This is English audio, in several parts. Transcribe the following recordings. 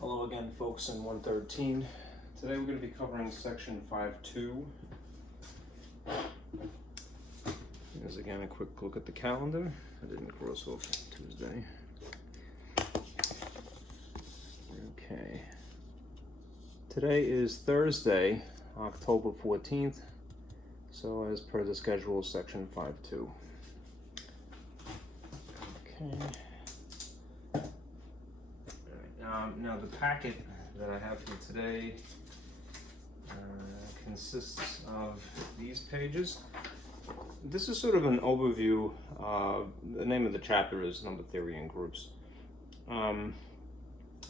Hello again, folks, in 113. Today we're going to be covering section 5.2. Here's again a quick look at the calendar. I didn't cross off Tuesday. Okay. Today is Thursday, October 14th. So as per the schedule, section 5.2. Okay. Now the packet that I have here today consists of these pages. This is sort of an overview. The name of the chapter is Number Theory in Groups.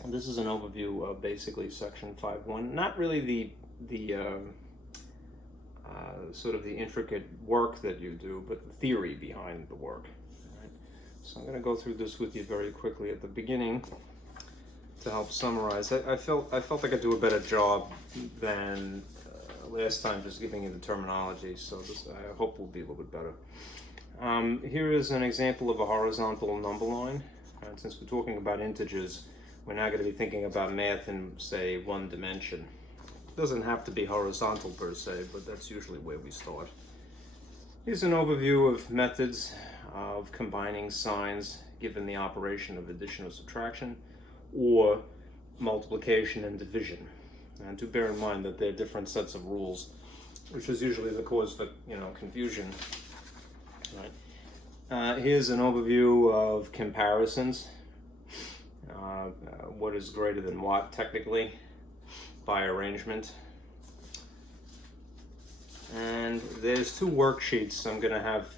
This is an overview of basically section 5.1. Not really the sort of the intricate work that you do, but the theory behind the work. Right? So I'm going to go through this with you very quickly at the beginning to help summarize. I felt I could do a better job than last time, just giving you the terminology. So this, I hope, will be a little bit better. Here is an example of a horizontal number line. Since we're talking about integers, we're now going to be thinking about math in, say, one dimension. It doesn't have to be horizontal per se, but that's usually where we start. Here's an overview of methods of combining signs given the operation of addition or subtraction, or multiplication and division. And do bear in mind that there are different sets of rules, which is usually the cause for confusion. Right. Here's an overview of comparisons. What is greater than what, technically, by arrangement. And there's two worksheets I'm going to have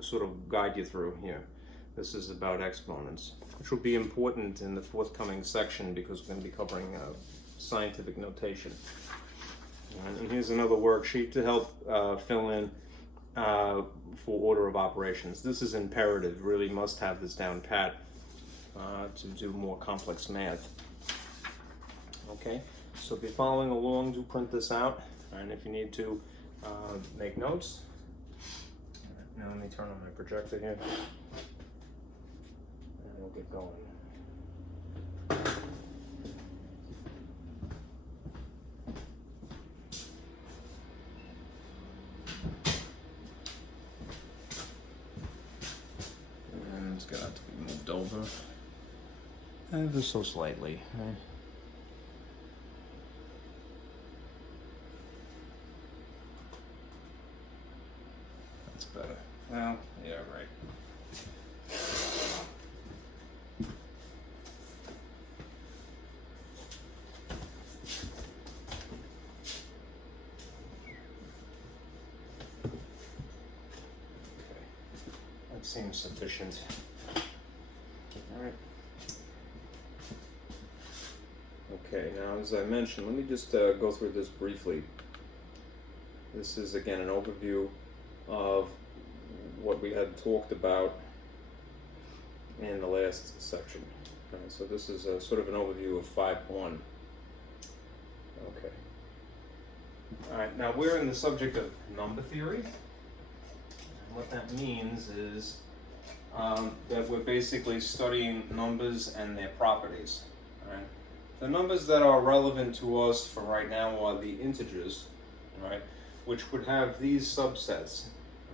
sort of guide you through here. This is about exponents, which will be important in the forthcoming section because we're going to be covering scientific notation. And here's another worksheet to help fill in for order of operations. This is imperative, really must have this down pat to do more complex math. Okay, so if you're following along, do print this out, and if you need to make notes. Now let me turn on my projector here. We'll get going. And it's got to be moved over ever so slightly, right? That's better. Well, yeah, right. Seems sufficient. All right. Okay, now as I mentioned, let me just go through this briefly. This is again an overview of what we had talked about in the last section. All right, so this is a, sort of an overview of 5.1. Okay. All right, now we're in the subject of number theory. What that means is that we're basically studying numbers and their properties. Right? The numbers that are relevant to us for right now are the integers, right, which would have these subsets,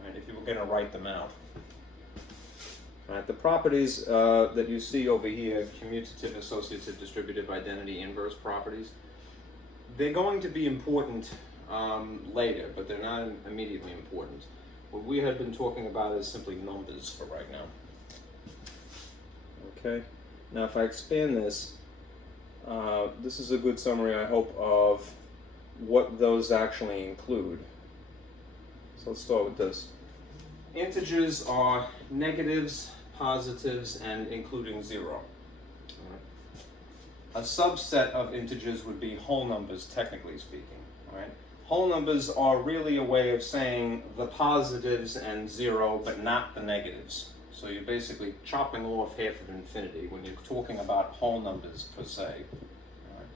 right, if you were going to write them out. Right? The properties that you see over here, commutative, associative, distributive, identity, inverse properties, they're going to be important later, but they're not immediately important. What we had been talking about is simply numbers for right now. Okay, now if I expand this, this is a good summary, I hope, of what those actually include. So let's start with this. Integers are negatives, positives, and including 0. A subset of integers would be whole numbers, technically speaking. Right? Whole numbers are really a way of saying the positives and 0, but not the negatives. So you're basically chopping off half of infinity when you're talking about whole numbers per se. Right.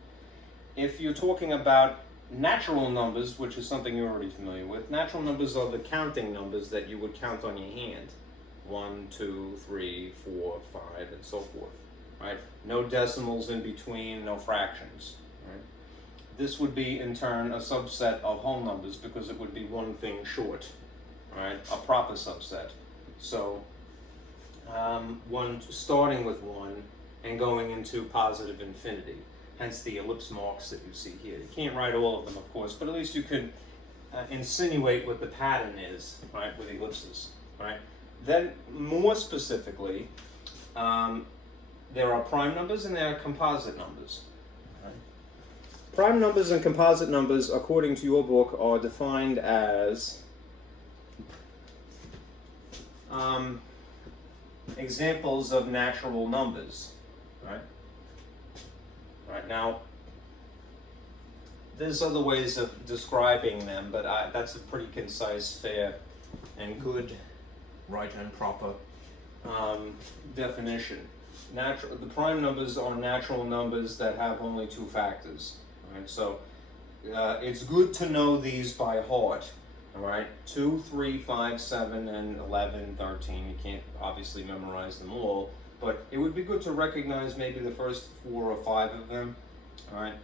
If you're talking about natural numbers, which is something you're already familiar with, natural numbers are the counting numbers that you would count on your hand. 1, 2, 3, 4, 5, and so forth. right? No decimals in between, no fractions, right? This would be, in turn, a subset of whole numbers because it would be one thing short, right? A proper subset. So, one starting with 1 and going into positive infinity, hence the ellipse marks that you see here. You can't write all of them, of course, but at least you could insinuate what the pattern is, right, with ellipses, right? Then, more specifically, there are prime numbers and there are composite numbers. Right? Prime numbers and composite numbers, according to your book, are defined as examples of natural numbers, right? Right, now, there's other ways of describing them, but that's a pretty concise, fair, and good, right and proper definition. The prime numbers are natural numbers that have only 2 factors, right? So it's good to know these by heart, all right? 2, 3, 5, 7, and 11, 13. You can't obviously memorize them all, but it would be good to recognize maybe the first 4 or 5 of them, all right?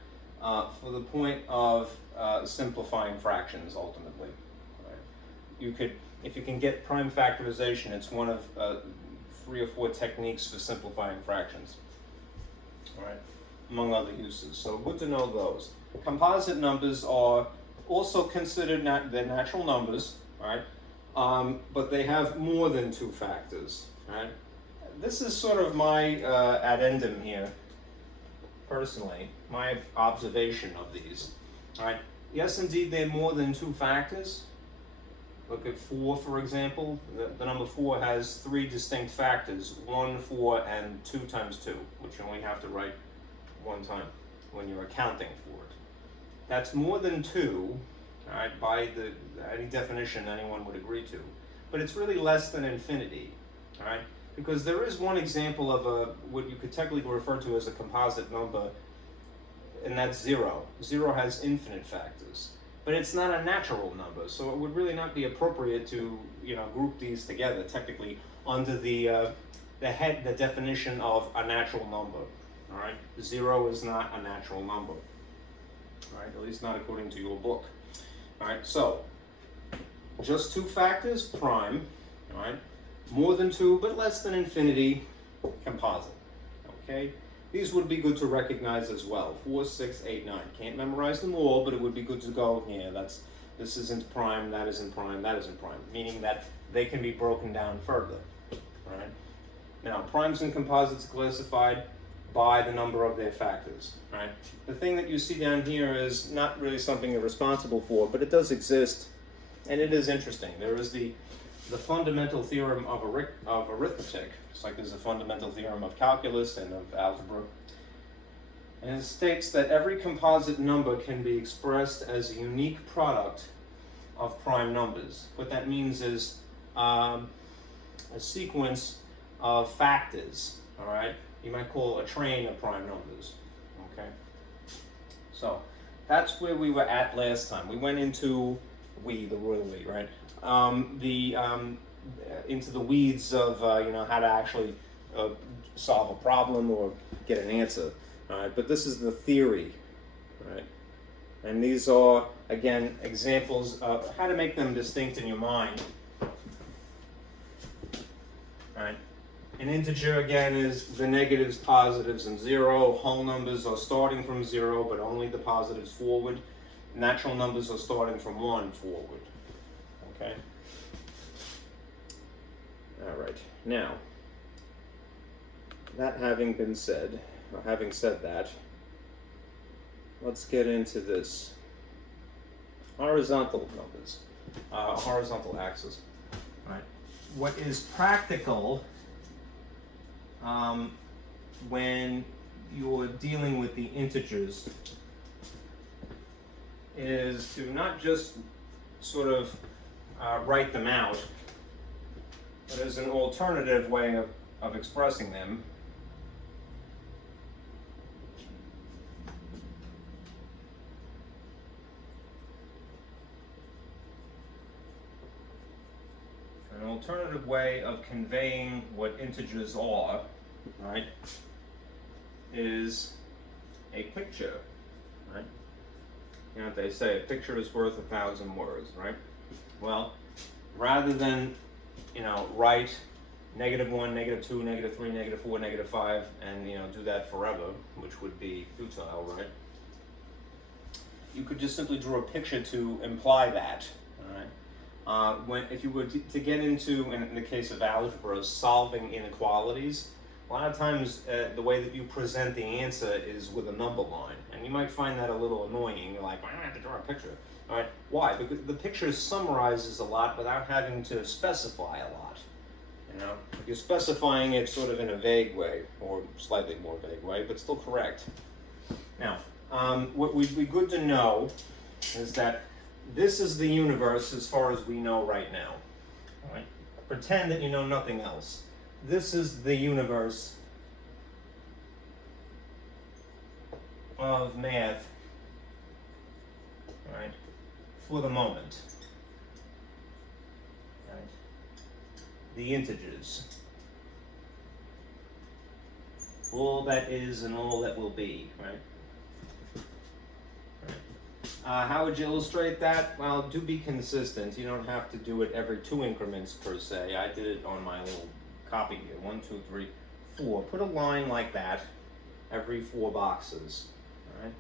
For the point of simplifying fractions, ultimately. Right? You could, if you can get prime factorization, it's one of 3 or 4 techniques for simplifying fractions, right? Among other uses. So good to know those. Composite numbers are also considered they're natural numbers, right? But they have more than 2 factors, right? This is sort of my addendum here. Personally, my observation of these, right? Yes, indeed, they're more than 2 factors. Look at 4, for example. The number 4 has 3 distinct factors, 1, 4, and 2 times 2, which you only have to write 1 time when you're accounting for it. That's more than 2, all right, by any definition anyone would agree to. But it's really less than infinity, all right? Because there is one example of what you could technically refer to as a composite number, and that's 0. 0 has infinite factors, but it's not a natural number, so it would really not be appropriate to, group these together technically under the definition of a natural number. All right, 0 is not a natural number. All right, at least not according to your book. All right, so just 2 factors, prime. All right. More than 2, but less than infinity, composite. Okay? These would be good to recognize as well. 4, 6, 8, 9. Can't memorize them all, but it would be good to go, this isn't prime, that isn't prime, that isn't prime. Meaning that they can be broken down further. Right? Now, primes and composites classified by the number of their factors. Right? The thing that you see down here is not really something you're responsible for, but it does exist, and it is interesting. There is the fundamental theorem of arithmetic, just like there's a fundamental theorem of calculus and of algebra. And it states that every composite number can be expressed as a unique product of prime numbers. What that means is a sequence of factors, all right? You might call a train of prime numbers, okay? So that's where we were at last time. We went into the royal we, right? Into the weeds of how to actually solve a problem or get an answer. All right, but this is the theory, right? And these are again examples of how to make them distinct in your mind. Right? An integer again is the negatives, positives, and 0. Whole numbers are starting from 0, but only the positives forward. Natural numbers are starting from 1 forward. Okay. All right. Now, that having been said, or having said that, let's get into this. Horizontal numbers, horizontal axis. Right. What is practical when you're dealing with the integers is to not just sort of write them out, but as an alternative way of expressing them. An alternative way of conveying what integers are, right, is a picture, right? You know what they say, a picture is worth 1,000 words, right? Well, rather than, write -1, -2, -3, -4, -5, and, do that forever, which would be futile, right? You could just simply draw a picture to imply that, all right? If you were to get into, in the case of algebra, solving inequalities, a lot of times the way that you present the answer is with a number line, and you might find that a little annoying. You're like, "Why do I have to draw a picture?" All right, why? Because the picture summarizes a lot without having to specify a lot. You're specifying it sort of in a vague way, or slightly more vague way, but still correct. Now, what would be good to know is that this is the universe as far as we know right now. All right? Pretend that you know nothing else. This is the universe of math, right, for the moment. Right? The integers. All that is and all that will be, right? How would you illustrate that? Well, do be consistent. You don't have to do it every 2 increments per se. I did it on my little copy here. 1, 2, 3, 4. Put a line like that every 4 boxes. All right?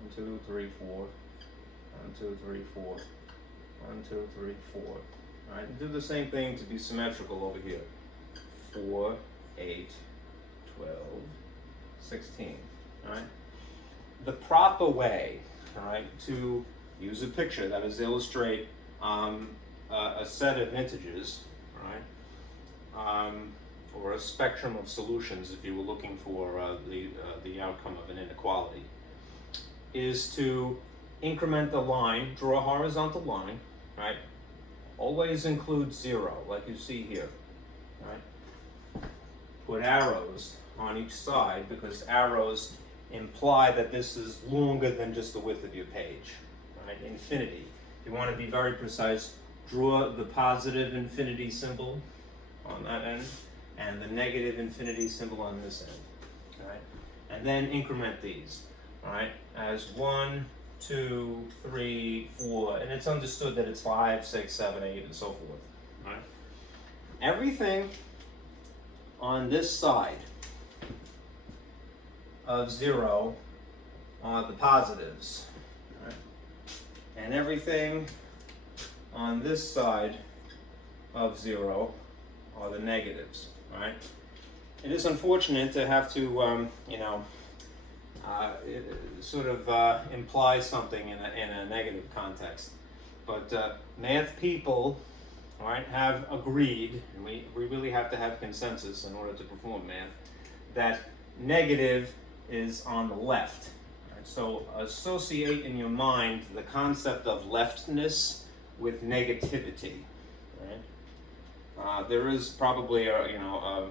1, 2, 3, 4. 1, 2, 3, 4. 1, 2, 3, 4. All right? And do the same thing to be symmetrical over here. 4, 8, 12, 16. All right? The proper way, all right, to use a picture, that is, illustrate a set of integers, right, or a spectrum of solutions, if you were looking for the outcome of an inequality, is to increment the line, draw a horizontal line, right? Always include 0, like you see here, right? Put arrows on each side, because arrows imply that this is longer than just the width of your page, right? Infinity. If you want to be very precise, draw the positive infinity symbol on that end and the negative infinity symbol on this end, right? And then increment these, right, as 1, 2, 3, 4, and it's understood that it's 5, 6, 7, 8, and so forth, right? Everything on this side of 0 are the positives, right? And everything on this side of 0 are the negatives, right? It is unfortunate to have to, imply something in a negative context, but math people, all right, have agreed, and we really have to have consensus in order to perform math, that negative is on the left. Right? So associate in your mind the concept of leftness with negativity. Right? There is probably a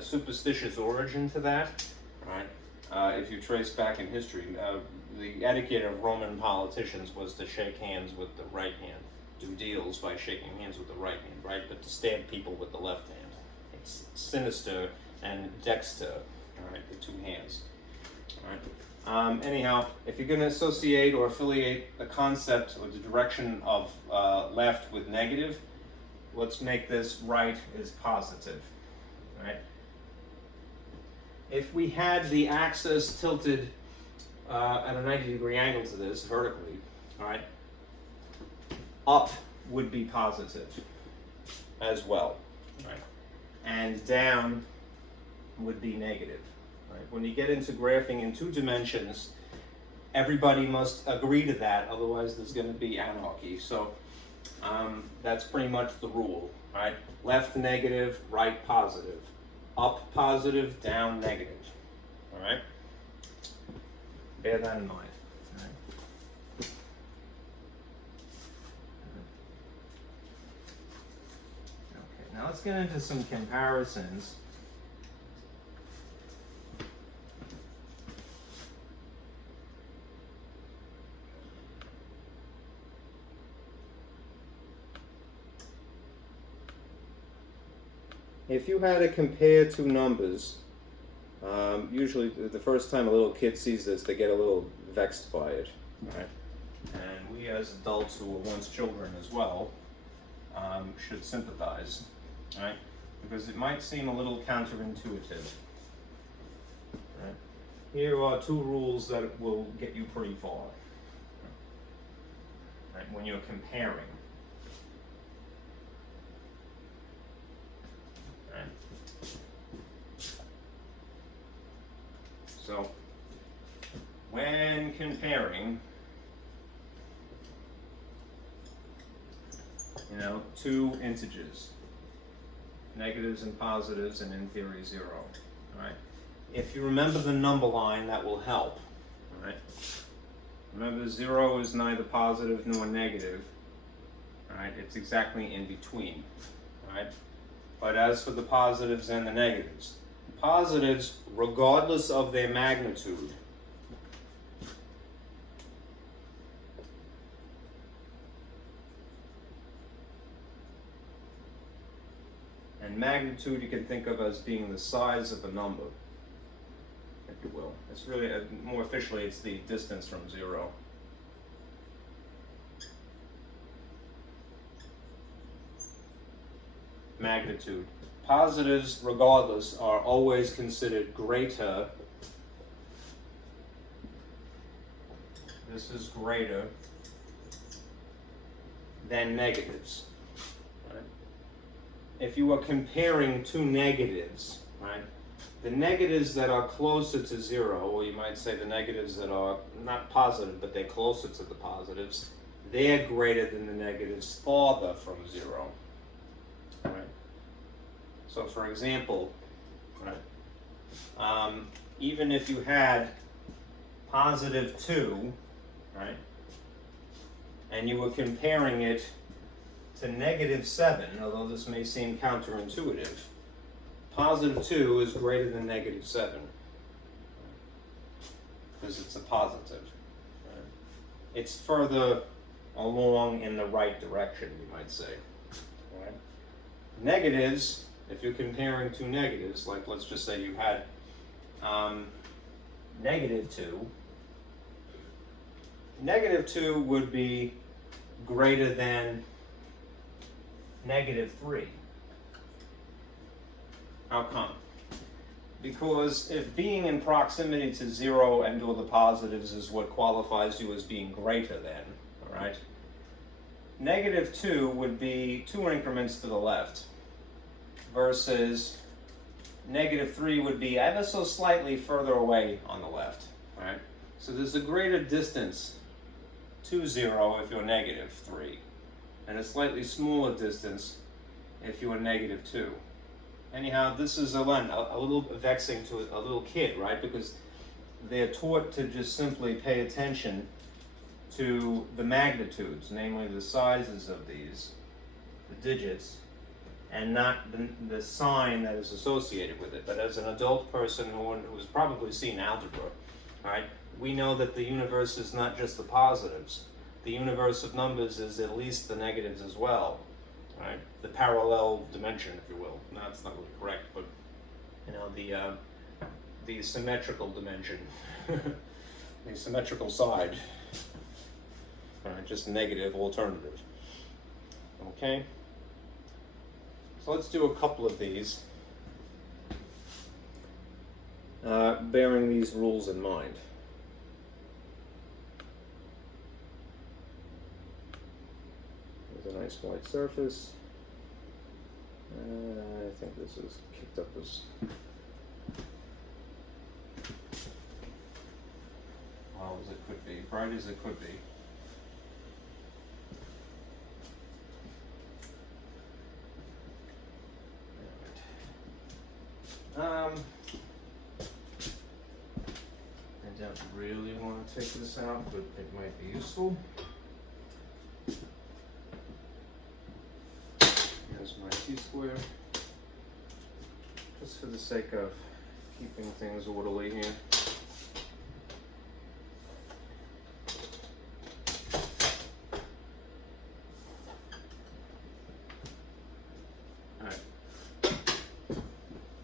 superstitious origin to that. Right? If you trace back in history, the etiquette of Roman politicians was to shake hands with the right hand, do deals by shaking hands with the right hand, right? But to stab people with the left hand. It's sinister and dexter, all right, the 2 hands. All right. Anyhow, if you're going to associate or affiliate the concept or the direction of left with negative, let's make this right is positive. Right? If we had the axis tilted at a 90-degree angle to this vertically, all right, up would be positive as well, right? And down would be negative. Right? When you get into graphing in 2 dimensions, everybody must agree to that, otherwise there's going to be anarchy. So that's pretty much the rule, right? Left negative, right positive. Up positive, down negative. All right? Bear that in mind. All right? Okay, now let's get into some comparisons. If you had to compare 2 numbers, usually the first time a little kid sees this, they get a little vexed by it, right? And we as adults who were once children as well should sympathize, right? Because it might seem a little counterintuitive. Right? Here are two rules that will get you pretty far, right? When you're comparing. So, when comparing, two integers, negatives and positives, and in theory 0, right? If you remember the number line, that will help, right? Remember, 0 is neither positive nor negative, right? It's exactly in between, right? But as for the positives and the negatives, positives, regardless of their magnitude, and magnitude you can think of as being the size of a number, if you will. It's really, more officially, it's the distance from 0. Magnitude. Positives, regardless, are always considered greater. This is greater than negatives. Right? If you are comparing two negatives, right, the negatives that are closer to 0, or you might say the negatives that are not positive, but they're closer to the positives, they're greater than the negatives farther from 0. Right? So, for example, right, even if you had positive 2, right, and you were comparing it to negative 7, although this may seem counterintuitive, positive 2 is greater than negative 7 because it's a positive. Right? It's further along in the right direction, you might say. Right? Negatives, if you're comparing two negatives, like let's just say you had negative 2, negative 2 would be greater than negative 3. How come? Because if being in proximity to 0 and or the positives is what qualifies you as being greater than, all right? Negative 2 would be 2 increments to the left, versus negative 3 would be ever so slightly further away on the left, right? So there's a greater distance to 0 if you're negative 3, and a slightly smaller distance if you're negative 2. Anyhow, this is a little vexing to a little kid, right? Because they're taught to just simply pay attention to the magnitudes, namely the sizes of these, the digits, and not the sign that is associated with it. But as an adult person who's probably seen algebra, right, we know that the universe is not just the positives. The universe of numbers is at least the negatives as well, right? The parallel dimension, if you will. No, it's not really correct, but the symmetrical dimension, the symmetrical side, right? Just negative alternative. Okay. So let's do a couple of these, bearing these rules in mind. There's a nice white surface. I think this is kicked up as well as it could be, bright as it could be. I don't really want to take this out, but it might be useful. Here's my T-square, just for the sake of keeping things orderly here.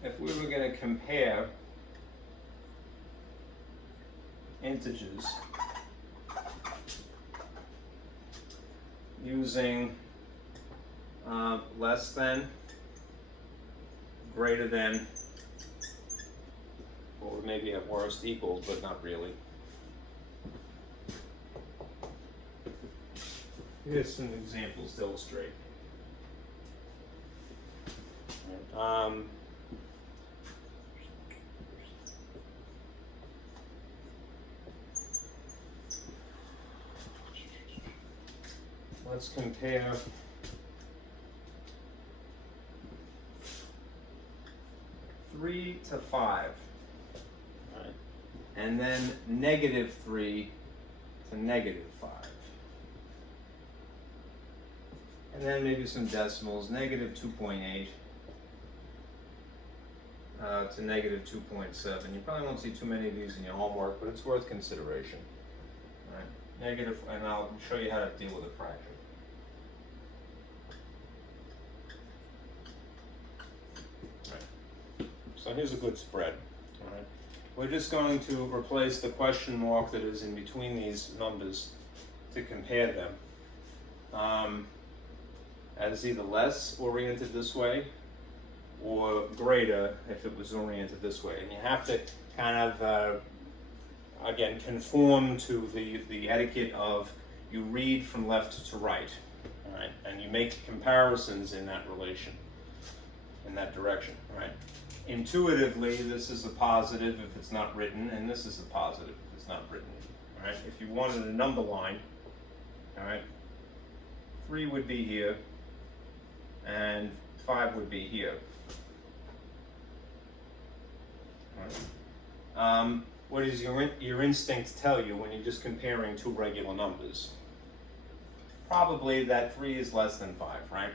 If we were going to compare integers using less than, greater than, or maybe at worst equals, but not really. Here's some examples to illustrate. Let's compare three to 5, right? And then negative 3 to negative 5. And then maybe some decimals, negative 2.8 to negative 2.7. You probably won't see too many of these in your homework, but it's worth consideration. All right? Negative, and I'll show you how to deal with a fraction. All right. So here's a good spread. All right? We're just going to replace the question mark that is in between these numbers to compare them. As either less oriented this way or greater if it was oriented this way. And you have to kind of, again, conform to the etiquette of you read from left to right, all right? And you make comparisons in that relation, in that direction, right? Intuitively, this is a positive if it's not written, and this is a positive if it's not written, all right? If you wanted a number line, all right, 3 would be here, and 5 would be here. Right. What does your instinct tell you when you're just comparing two regular numbers? Probably that 3 is less than 5, right?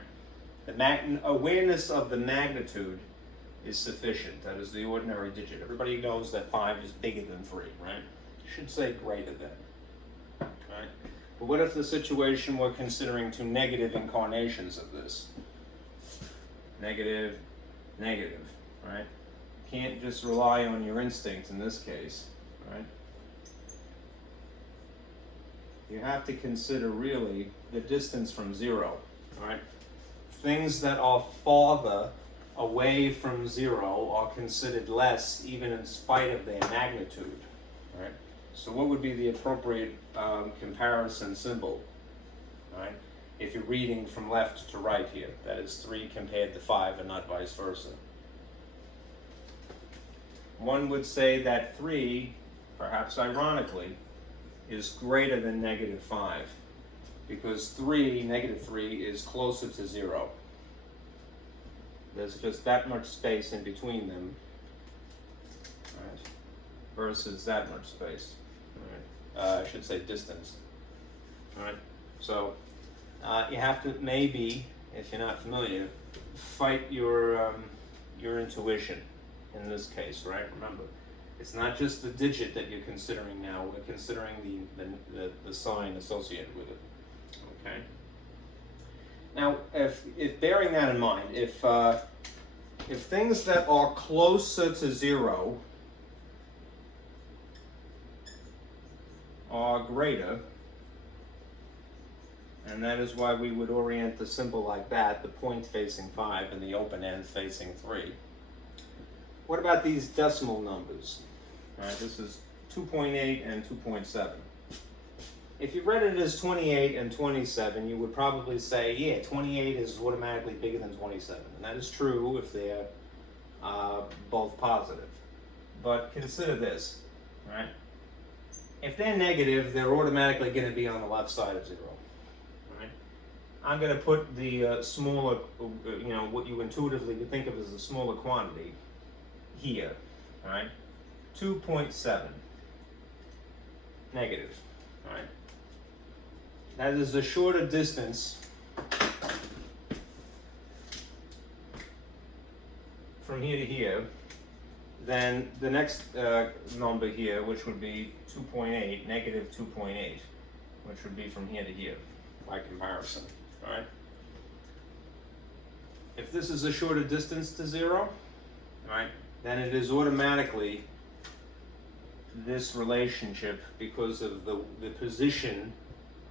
The awareness of the magnitude is sufficient. That is the ordinary digit. Everybody knows that 5 is bigger than 3, right? You should say greater than, right? But what if the situation we're considering two negative incarnations of this? Negative, negative, right? Can't just rely on your instinct in this case, right? You have to consider really the distance from 0, right? Things that are farther away from 0 are considered less even in spite of their magnitude, right? So what would be the appropriate comparison symbol, right? If you're reading from left to right here, that is 3 compared to 5 and not vice versa. One would say that 3, perhaps ironically, is greater than negative 5 because negative 3 is closer to 0. There's just that much space in between them, right, versus that much space. Right. I should say distance. All right. So you have to maybe, if you're not familiar, fight your intuition in this case, right? Remember, it's not just the digit that you're considering now. We're considering the sign associated with it. Okay. Now, if bearing that in mind, if things that are closer to 0 are greater, and that is why we would orient the symbol like that, the point facing 5 and the open end facing 3. What about these decimal numbers? All right, this is 2.8 and 2.7. If you read it as 28 and 27, you would probably say, yeah, 28 is automatically bigger than 27. And that is true if they're both positive. But consider this, right? If they're negative, they're automatically going to be on the left side of 0. Right? I'm going to put the smaller, what you intuitively would think of as the smaller quantity here, all right? 2.7, negative, all right? That is a shorter distance from here to here than the next number here, which would be 2.8, negative 2.8, which would be from here to here by comparison, all right? If this is a shorter distance to 0, all right, then it is automatically this relationship because of the position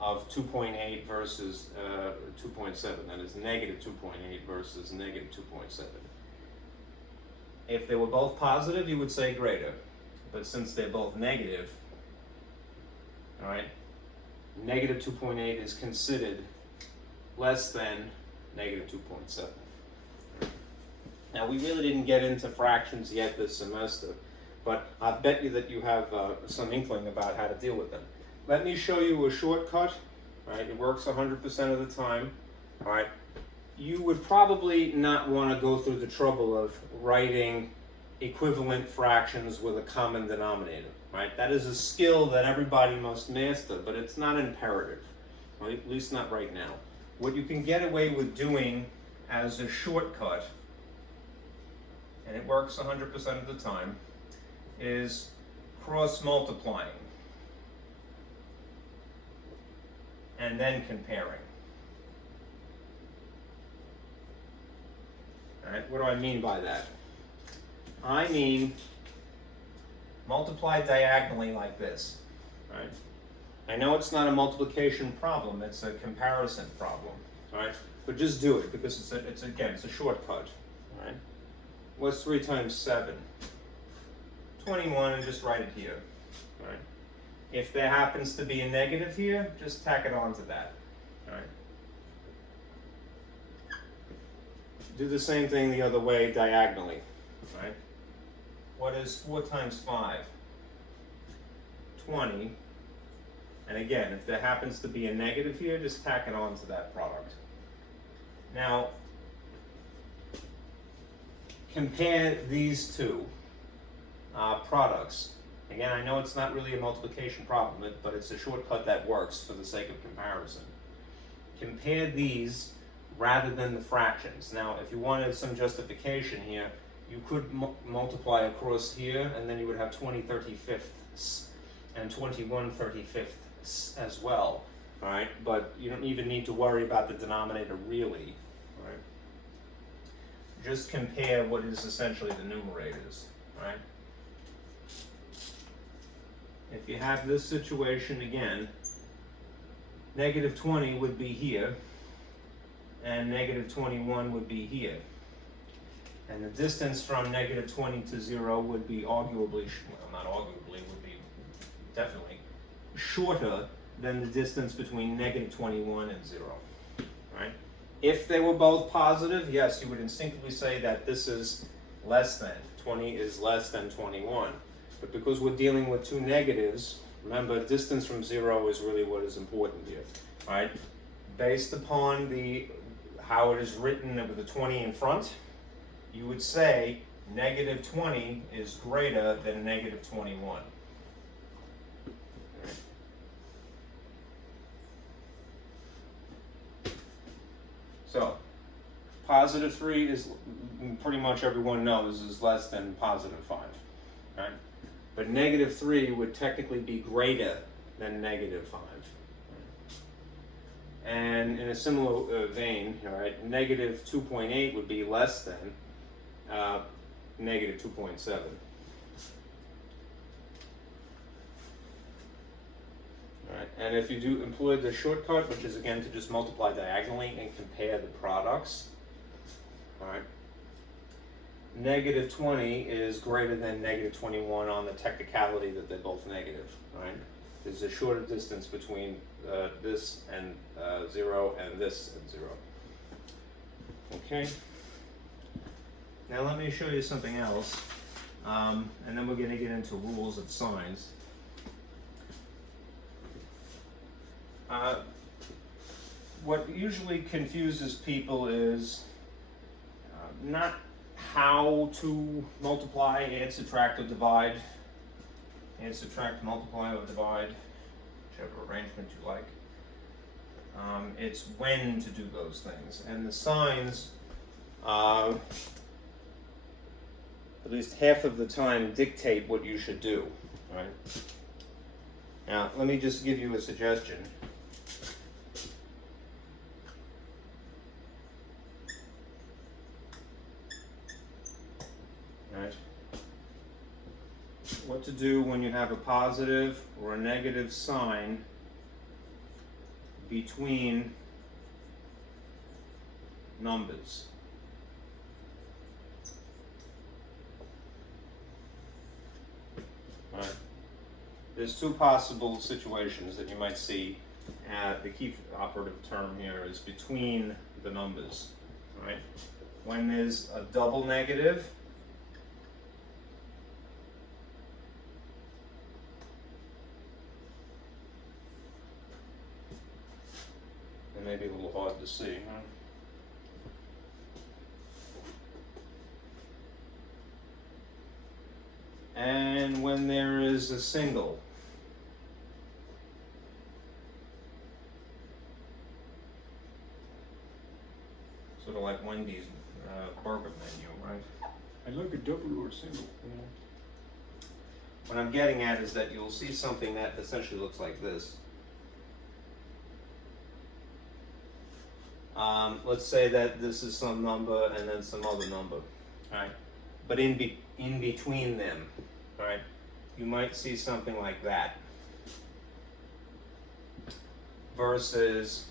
of 2.8 versus 2.7. That is negative 2.8 versus negative 2.7. If they were both positive, you would say greater. But since they're both negative, all right, negative 2.8 is considered less than negative 2.7. Now, we really didn't get into fractions yet this semester, but I bet you that you have some inkling about how to deal with them. Let me show you a shortcut, right? It works 100% of the time, all right? You would probably not want to go through the trouble of writing equivalent fractions with a common denominator, right? That is a skill that everybody must master, but it's not imperative, right? At least not right now. What you can get away with doing as a shortcut, and it works 100% of the time, is cross-multiplying and then comparing. All right, what do I mean by that? I mean multiply diagonally like this, right? I know it's not a multiplication problem, it's a comparison problem, all right? But just do it because it's a shortcut, all right? What's 3 times 7? 21, and just write it here, all right? If there happens to be a negative here, just tack it onto that, all right? Do the same thing the other way diagonally, right? What is 4 times 5? 20. And again, if there happens to be a negative here, just tack it onto that product. Now, compare these two products. Again, I know it's not really a multiplication problem, but it's a shortcut that works for the sake of comparison. Compare these rather than the fractions. Now, if you wanted some justification here, you could multiply across here, and then you would have 20 35ths and 21 35ths as well, all right? But you don't even need to worry about the denominator really, all right? Just compare what is essentially the numerators, all right? If you have this situation again, negative 20 would be here, and negative 21 would be here. And the distance from negative 20 to 0 would be arguably, well, not arguably, would be definitely shorter than the distance between negative 21 and 0, right? If they were both positive, yes, you would instinctively say that this is less than, 20 is less than 21. But because we're dealing with two negatives, remember, distance from 0 is really what is important here, right? Based upon how it is written with the 20 in front, you would say negative 20 is greater than negative 21. So, positive 3 is, pretty much everyone knows, is less than positive 5, right? But negative 3 would technically be greater than negative 5. And in a similar vein, all right, negative 2.8 would be less than negative 2.7. All right, and if you do employ the shortcut, which is again to just multiply diagonally and compare the products, all right, negative 20 is greater than negative 21 on the technicality that they're both negative, right? There's a shorter distance between this and 0 and this and 0. Okay. Now let me show you something else, and then we're going to get into rules of signs. What usually confuses people is not how to multiply, add, subtract, or divide. Add, subtract, multiply, or divide, whichever arrangement you like. It's when to do those things. And the signs, at least half of the time, dictate what you should do. Right? Now, let me just give you a suggestion. Right? What to do when you have a positive or a negative sign between numbers. All right. There's two possible situations that you might see. The key operative term here is between the numbers. All right. When there's a double negative, it may be a little hard to see, huh? And when there is a single. Sort of like Wendy's burger menu, right? I like a double or a single. Yeah. What I'm getting at is that you'll see something that essentially looks like this. Let's say that this is some number and then some other number, right? But in between them, right, you might see something like that. Versus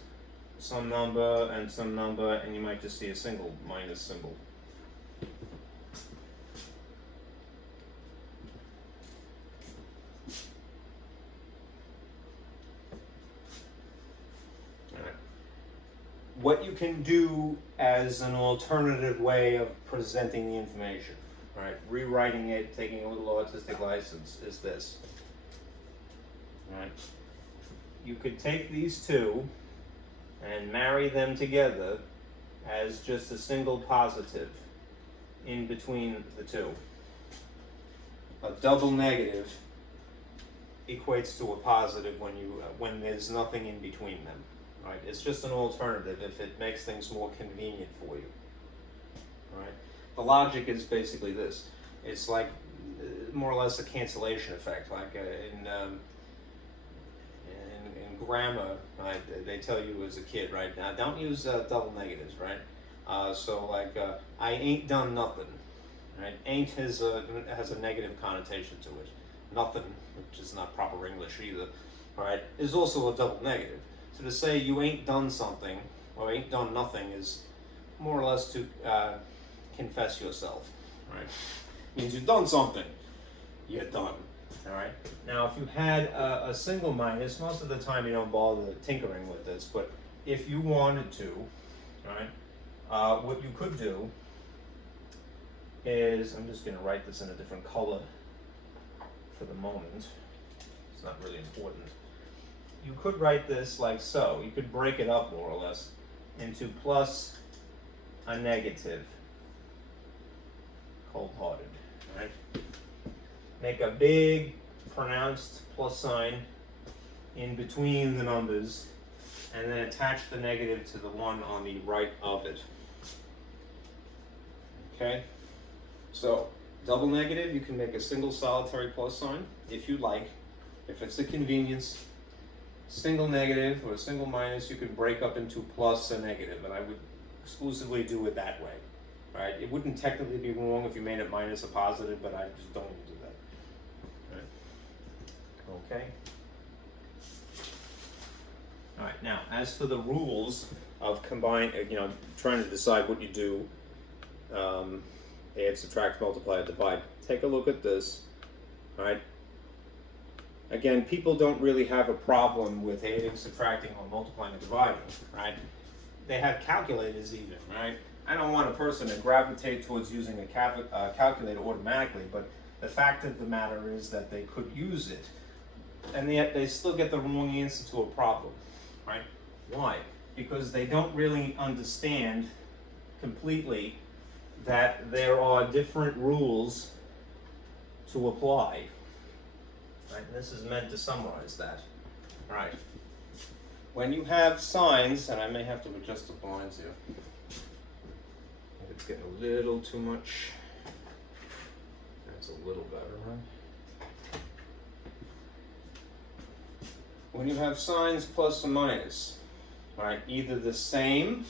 some number, and you might just see a single minus symbol. What you can do as an alternative way of presenting the information, right? Rewriting it, taking a little artistic license, is this. Right? You could take these two and marry them together as just a single positive in between the two. A double negative equates to a positive when there's nothing in between them. Right? It's just an alternative if it makes things more convenient for you. Right? The logic is basically this. It's like more or less a cancellation effect. Like in grammar, right? They tell you as a kid, right? Now don't use double negatives, right? So like I ain't done nothing. Right? Ain't has a negative connotation to it. Nothing, which is not proper English either, right, is also a double negative. So to say you ain't done something, or ain't done nothing, is more or less to confess yourself, right? Means you've done something, you're done, all right? Now, if you had a single minus, most of the time you don't bother tinkering with this, but if you wanted to, right, what you could do is, I'm just going to write this in a different color for the moment. It's not really important. You could write this like so. You could break it up more or less into plus a negative. Cold-hearted, right? Make a big pronounced plus sign in between the numbers and then attach the negative to the one on the right of it. Okay? So, double negative, you can make a single solitary plus sign if you like, if it's a convenience. Single negative or a single minus, you could break up into plus a negative, and I would exclusively do it that way, right? It wouldn't technically be wrong if you made it minus a positive, but I just don't do that. Right? Okay. All right. Now, as for the rules of trying to decide what you do, add, subtract, multiply, divide. Take a look at this. All right. Again, people don't really have a problem with adding, subtracting, or multiplying and dividing, right? They have calculators even, right? I don't want a person to gravitate towards using a calculator automatically, but the fact of the matter is that they could use it, and yet they still get the wrong answer to a problem, right? Why? Because they don't really understand completely that there are different rules to apply. Right, and this is meant to summarize that. Right. When you have signs, and I may have to adjust the blinds here. It's getting a little too much. That's a little better, right? When you have signs plus or minus, right, either the same,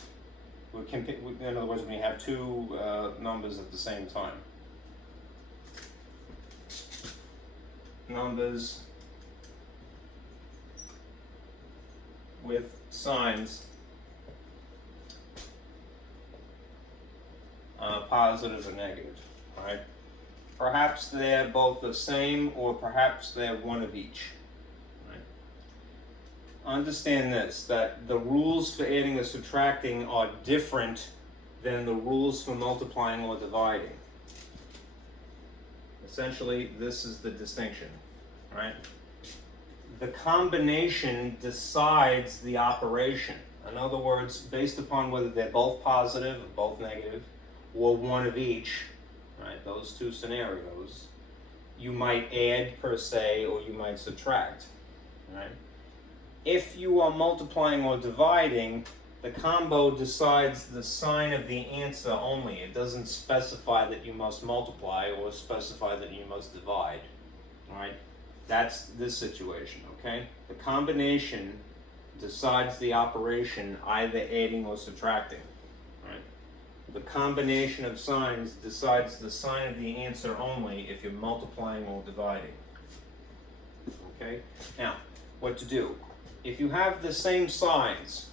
in other words, when you have two numbers at the same time. numbers with signs positive or negative, right? Perhaps they're both the same, or perhaps they're one of each. Right? Understand this, that the rules for adding or subtracting are different than the rules for multiplying or dividing. Essentially, this is the distinction, right? The combination decides the operation. In other words, based upon whether they're both positive or both negative, or one of each, right, those two scenarios, you might add per se, or you might subtract, right? If you are multiplying or dividing, the combo decides the sign of the answer only. It doesn't specify that you must multiply or specify that you must divide, all right? That's this situation, okay? The combination decides the operation, either adding or subtracting, right? The combination of signs decides the sign of the answer only if you're multiplying or dividing, okay? Now, what to do? If you have the same signs,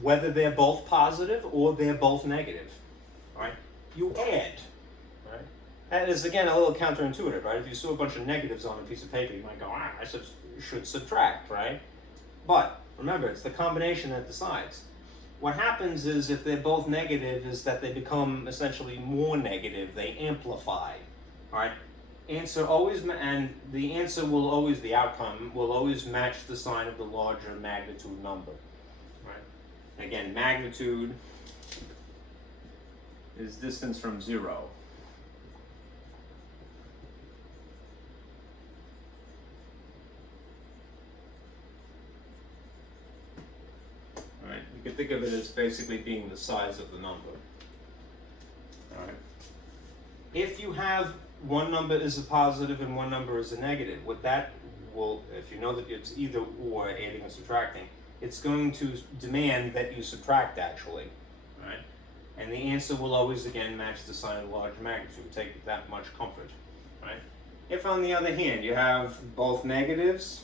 whether they're both positive or they're both negative, right? You add, right? That is, again, a little counterintuitive, right? If you saw a bunch of negatives on a piece of paper, you might go, I should subtract, right? But remember, it's the combination that decides. What happens is, if they're both negative, is that they become essentially more negative. They amplify, all right? Answer always, and the answer will always, the outcome will always match the sign of the larger magnitude number, right? Again, magnitude is distance from zero. All right, you can think of it as basically being the size of the number. All right. If you have one number is a positive and one number is a negative, what that will, if you know that it's either or, adding or subtracting, it's going to demand that you subtract, actually, right? And the answer will always, again, match the sign of the larger magnitude. Take that much comfort, right? If, on the other hand, you have both negatives,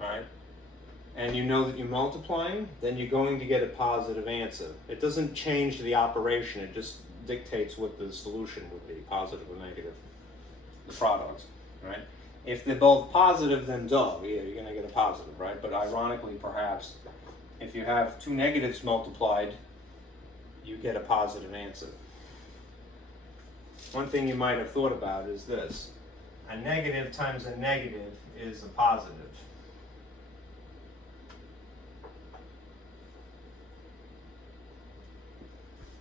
right, and you know that you're multiplying, then you're going to get a positive answer. It doesn't change the operation, it just dictates what the solution would be, positive or negative, the product, right? If they're both positive, then duh, yeah, you're gonna get a positive, right? But ironically, perhaps, if you have two negatives multiplied, you get a positive answer. One thing you might have thought about is this: a negative times a negative is a positive.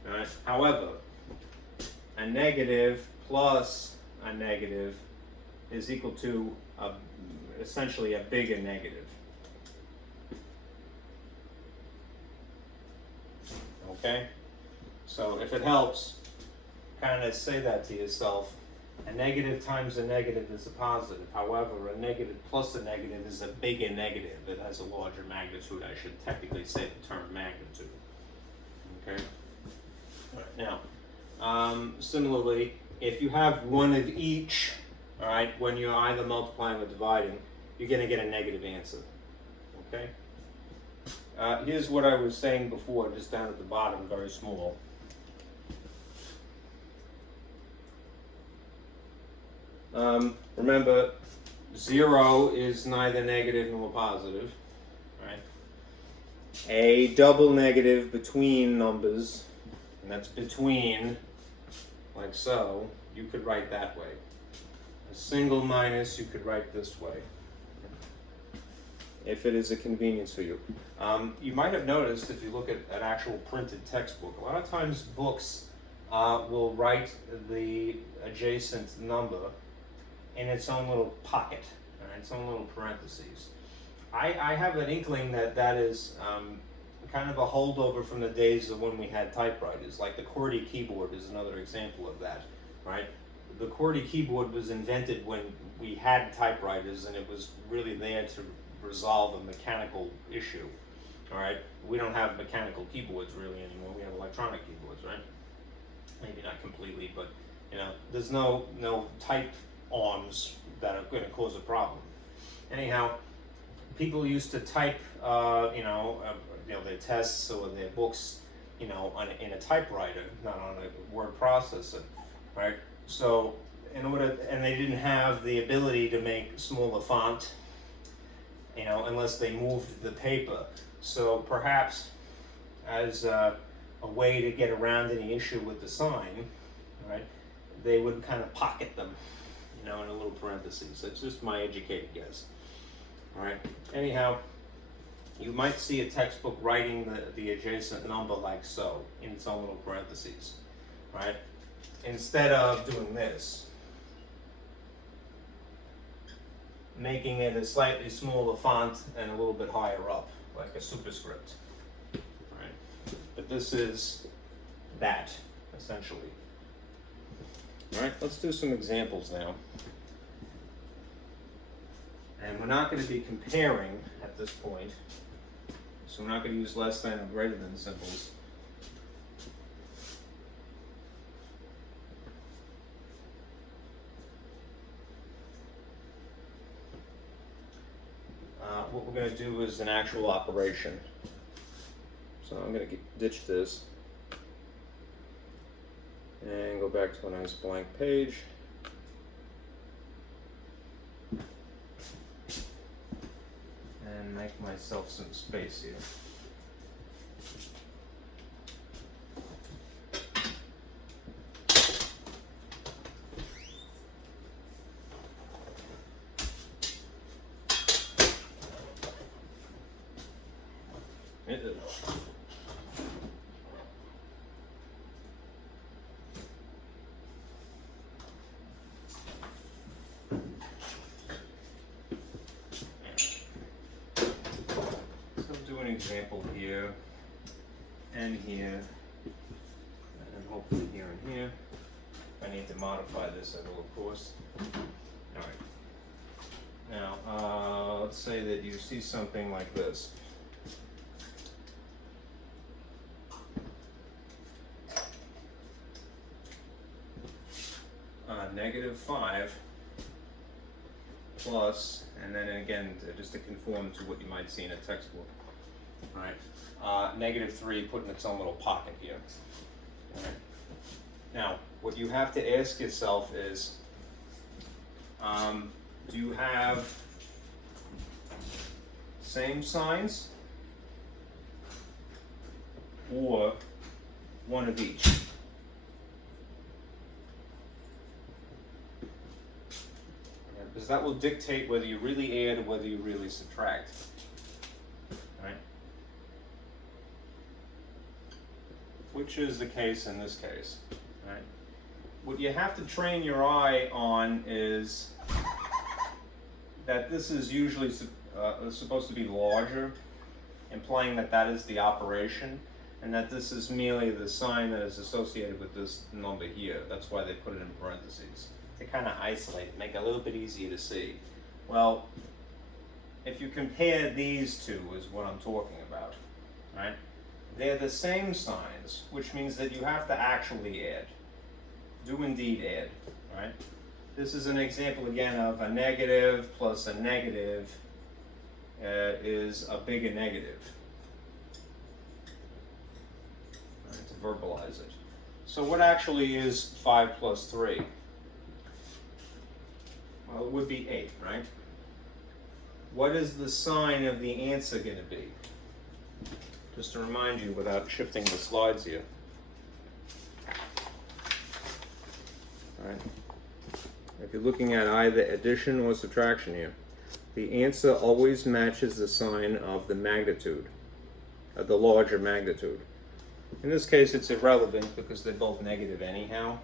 All right? However, a negative plus a negative is equal to essentially a bigger negative. Okay? So if it helps, kind of say that to yourself. A negative times a negative is a positive. However, a negative plus a negative is a bigger negative. It has a larger magnitude. I should technically say the term magnitude. Okay? All right. Now, similarly, if you have one of each, all right, when you're either multiplying or dividing, you're going to get a negative answer. Okay? Here's what I was saying before, just down at the bottom, very small. Remember, 0 is neither negative nor positive, right? A double negative between numbers, and that's between, like so, you could write that way. A single minus, you could write this way, if it is a convenience for you. You might have noticed, if you look at an actual printed textbook, a lot of times books will write the adjacent number in its own little pocket, its own little parentheses. I have an inkling that that is kind of a holdover from the days of when we had typewriters. Like the QWERTY keyboard is another example of that, right? The QWERTY keyboard was invented when we had typewriters, and it was really there to resolve a mechanical issue, all right? We don't have mechanical keyboards really anymore. We have electronic keyboards, right? Maybe not completely, but you know, there's no type arms that are going to cause a problem. Anyhow, people used to type, their tests or their books, in a typewriter, not on a word processor, right? So, and they didn't have the ability to make smaller font, unless they moved the paper. So perhaps as a way to get around any issue with the sign, right, they would kind of pocket them, in a little parentheses. That's just my educated guess. All right. Anyhow, you might see a textbook writing the adjacent number like so, in its own little parentheses, right? Instead of doing this, making it a slightly smaller font and a little bit higher up, like a superscript, right? But this is that, essentially. All right, let's do some examples now. And we're not going to be comparing at this point, so we're not going to use less than or greater than symbols. What we're going to do is an actual operation. So I'm going to ditch this and go back to a nice blank page. And make myself some space here. Example here and here and hopefully here and here. I need to modify this I will, of course. Alright. Now let's say that you see something like this. -5 plus, and then again just to conform to what you might see in a textbook. Right, -3 put in its own little pocket here. All right. Now, what you have to ask yourself is, do you have same signs or one of each? Because that will dictate whether you really add or whether you really subtract. Right? Which is the case in this case, right? What you have to train your eye on is that this is usually supposed to be larger, implying that that is the operation, and that this is merely the sign that is associated with this number here. That's why they put it in parentheses, to kind of isolate, make it a little bit easier to see. Well, if you compare these two is what I'm talking about, right? They're the same signs, which means that you have to actually add. Do indeed add, right? This is an example again of a negative plus a negative is a bigger negative. Right, to verbalize it. So what actually is 5 plus 3? Well, it would be 8, right? What is the sign of the answer going to be? Just to remind you without shifting the slides here. All right. If you're looking at either addition or subtraction here, the answer always matches the sign of the magnitude, of the larger magnitude. In this case, it's irrelevant because they're both negative anyhow,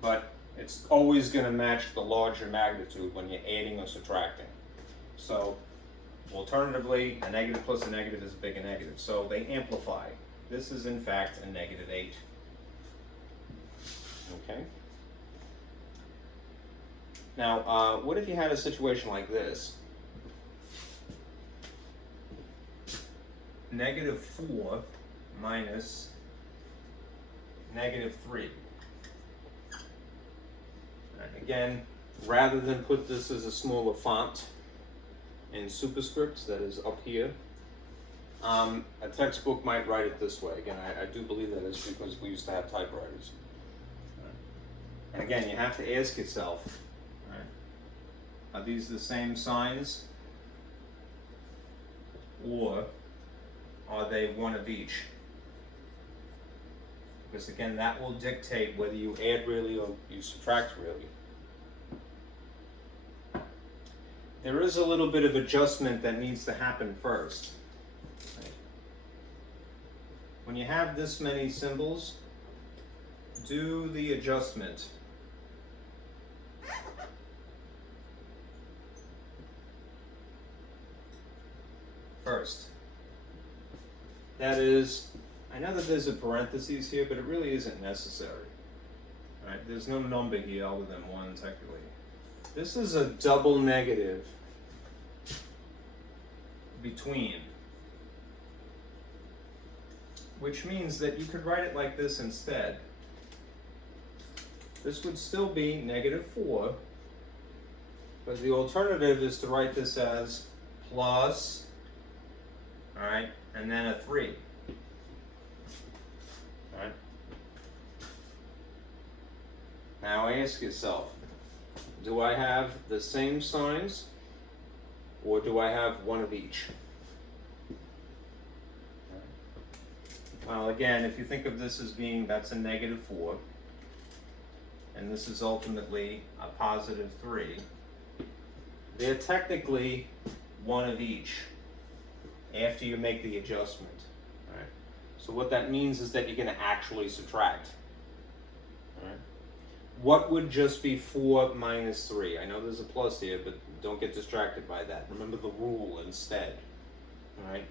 but it's always going to match the larger magnitude when you're adding or subtracting. So, alternatively, a negative plus a negative is a bigger negative, so they amplify. This is in fact a -8. Okay? Now, what if you had a situation like this? -4 minus -3. And again, rather than put this as a smaller font, in superscript that is up here. A textbook might write it this way. Again, I do believe that is because we used to have typewriters. And again, you have to ask yourself, right, are these the same signs? Or are they one of each? Because again, that will dictate whether you add really or you subtract really. There is a little bit of adjustment that needs to happen first. Right? When you have this many symbols, do the adjustment. First. That is, I know that there's a parentheses here, but it really isn't necessary. Right? There's no number here other than 1 technically. This is a double negative between, which means that you could write it like this instead. This would still be -4, but the alternative is to write this as plus, all right, and then a 3. All right. Now ask yourself, do I have the same signs or do I have one of each? Well, again, if you think of this as being, that's a -4, and this is ultimately a +3, they're technically one of each after you make the adjustment. Right? So what that means is that you're going to actually subtract. Right? What would just be 4 minus 3? I know there's a plus here, but don't get distracted by that. Remember the rule instead. All right?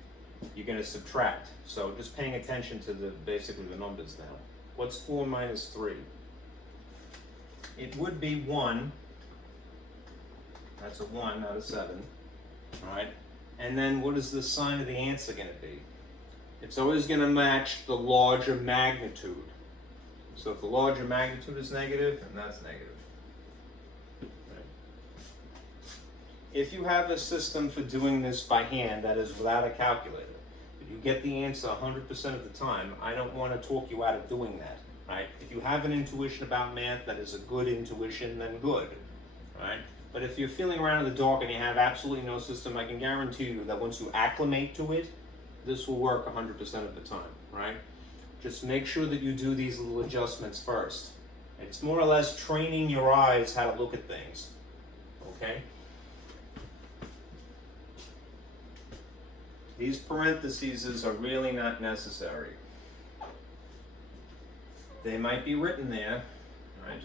You're going to subtract. So just paying attention to basically the numbers now. What's 4 minus 3? It would be 1. That's a 1, not a 7. All right? And then what is the sign of the answer going to be? It's always going to match the larger magnitude. So if the larger magnitude is negative, then that's negative. Right. If you have a system for doing this by hand that is without a calculator, but you get the answer 100% of the time, I don't want to talk you out of doing that. Right? If you have an intuition about math that is a good intuition, then good. Right? But if you're feeling around in the dark and you have absolutely no system, I can guarantee you that once you acclimate to it, this will work 100% of the time, right? Just make sure that you do these little adjustments first. It's more or less training your eyes how to look at things, okay? These parentheses are really not necessary. They might be written there, right?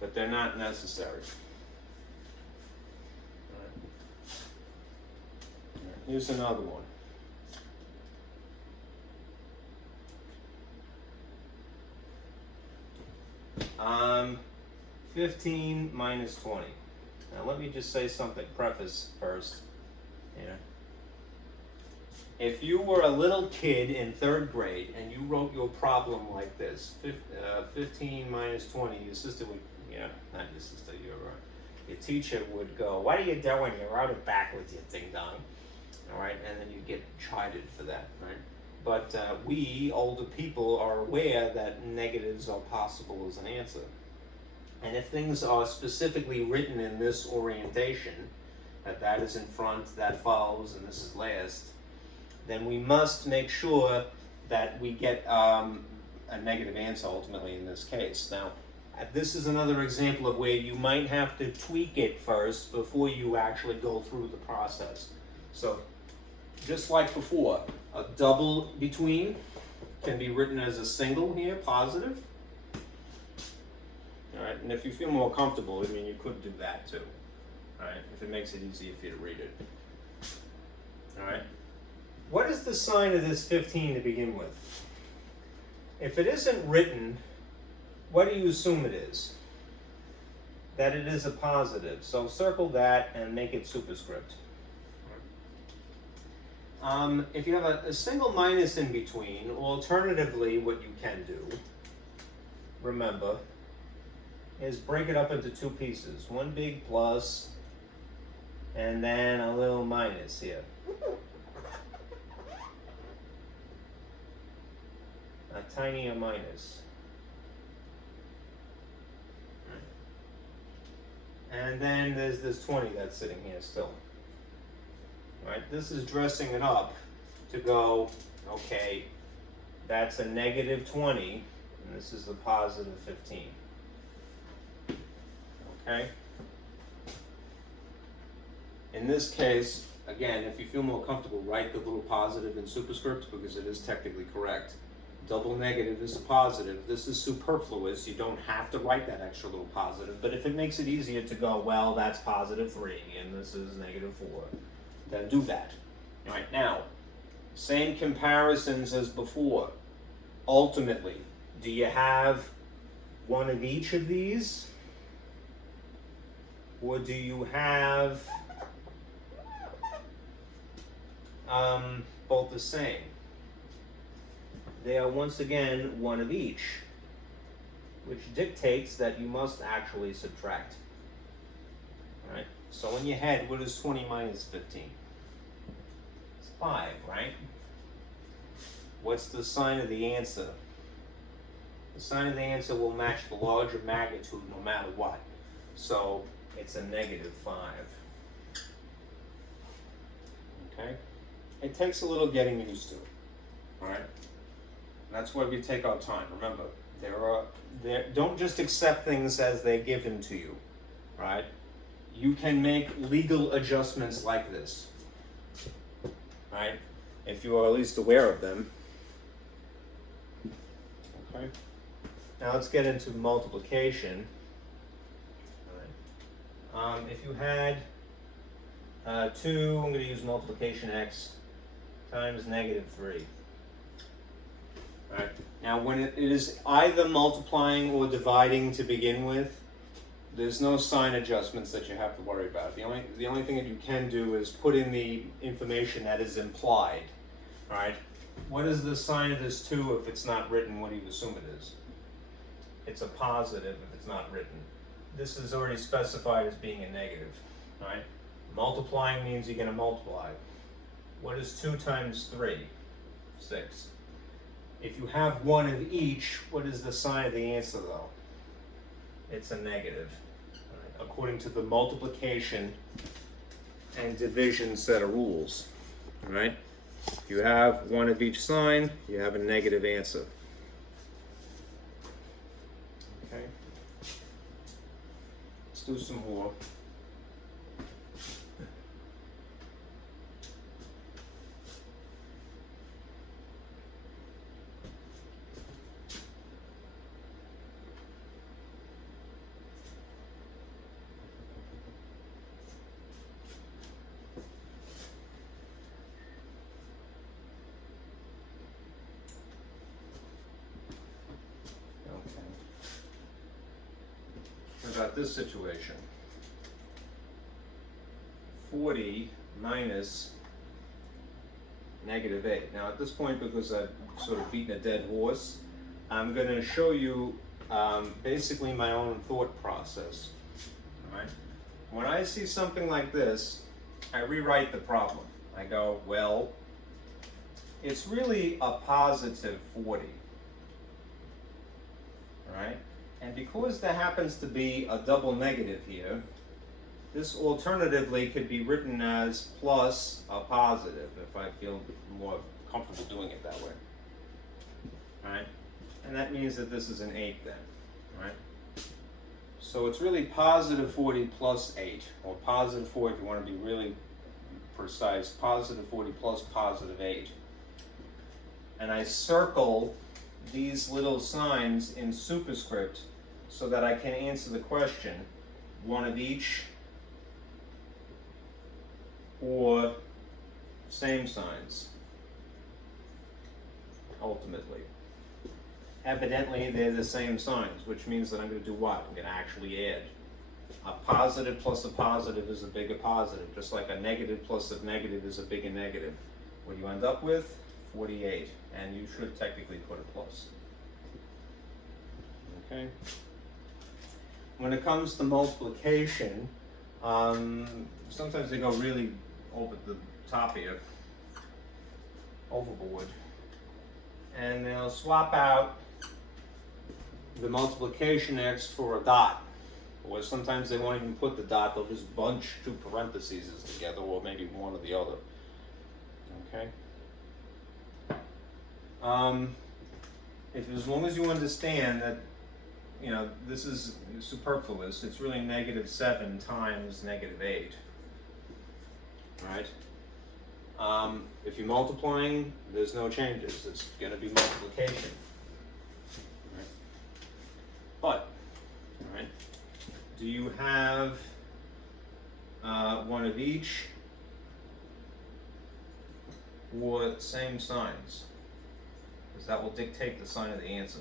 But they're not necessary. Here's another one. 15 minus 20. Now let me just say something, preface first. If you were a little kid in 3rd grade and you wrote your problem like this, 15 minus 20, your sister would, not your sister, your teacher would go, "What are you doing? You wrote it backwards, you ding dong." All right, and then you get chided for that, right? But we, older people, are aware that negatives are possible as an answer. And if things are specifically written in this orientation, that is in front, that follows, and this is last, then we must make sure that we get a negative answer ultimately in this case. Now, this is another example of where you might have to tweak it first before you actually go through the process. So, just like before, a double between can be written as a single here, positive. All right, and if you feel more comfortable, you could do that too. All right, if it makes it easier for you to read it. All right. What is the sign of this 15 to begin with? If it isn't written, what do you assume it is? That it is a positive. So circle that and make it superscript. If you have a single minus in between, alternatively, what you can do, remember, is break it up into 2 pieces. One big plus and then a little minus here. A tinier minus. And then there's this 20 that's sitting here still. Right? This is dressing it up to go, okay, that's a negative 20, and this is a positive 15. Okay? In this case, again, if you feel more comfortable, write the little positive in superscript because it is technically correct. Double negative is a positive. This is superfluous. You don't have to write that extra little positive, but if it makes it easier to go, well, that's positive 3 and this is negative 4, then do that. Right now, same comparisons as before. Ultimately, do you have one of each of these? Or do you have both the same? They are once again one of each, which dictates that you must actually subtract. Right? So in your head, what is 20 minus 15? It's 5, right? What's the sign of the answer? The sign of the answer will match the larger magnitude no matter what. So it's a negative 5. Okay? It takes a little getting used to. Alright? That's why we take our time. Remember, don't just accept things as they're given to you, right? You can make legal adjustments like this, right? If you are at least aware of them. Okay. Now let's get into multiplication. All right. If you had 2, I'm going to use multiplication x times negative 3. Right. Now, when it is either multiplying or dividing to begin with, there's no sign adjustments that you have to worry about. The only thing that you can do is put in the information that is implied. Right? What is the sign of this 2 if it's not written? What do you assume it is? It's a positive if it's not written. This is already specified as being a negative. Right? Multiplying means you're going to multiply. What is 2 times 3? 6. If you have one of each, what is the sign of the answer though? It's a negative, right? According to the multiplication and division set of rules. Right? If you have one of each sign, you have a negative answer. Okay. Let's do some more. About this situation. 40 minus negative 8. Now at this point, because I've sort of beaten a dead horse, I'm going to show you basically my own thought process. All right? When I see something like this, I rewrite the problem. I go, well, it's really a positive 40. All right? And because there happens to be a double negative here, this alternatively could be written as plus a positive if I feel more comfortable doing it that way. Right? And that means that this is an 8 then. Right? So it's really positive 40 plus 8, or positive 4 if you want to be really precise, positive 40 plus positive 8. And I circle these little signs in superscript so that I can answer the question, one of each or same signs, ultimately. Evidently, they're the same signs, which means that I'm going to do what? I'm going to actually add. A positive plus a positive is a bigger positive, just like a negative plus a negative is a bigger negative. What do you end up with? 48, and you should technically put a plus. Okay. When it comes to multiplication, Sometimes they go really over the top here, overboard, and they'll swap out the multiplication x for a dot. Or sometimes they won't even put the dot, they'll just bunch two parentheses together, or maybe one or the other. Okay? As long as you understand that, you know, this is superfluous, it's really -7 times -8. Right? If you're multiplying, there's no changes, it's going to be multiplication. Right? But, all right, do you have one of each or same signs? Because that will dictate the sign of the answer.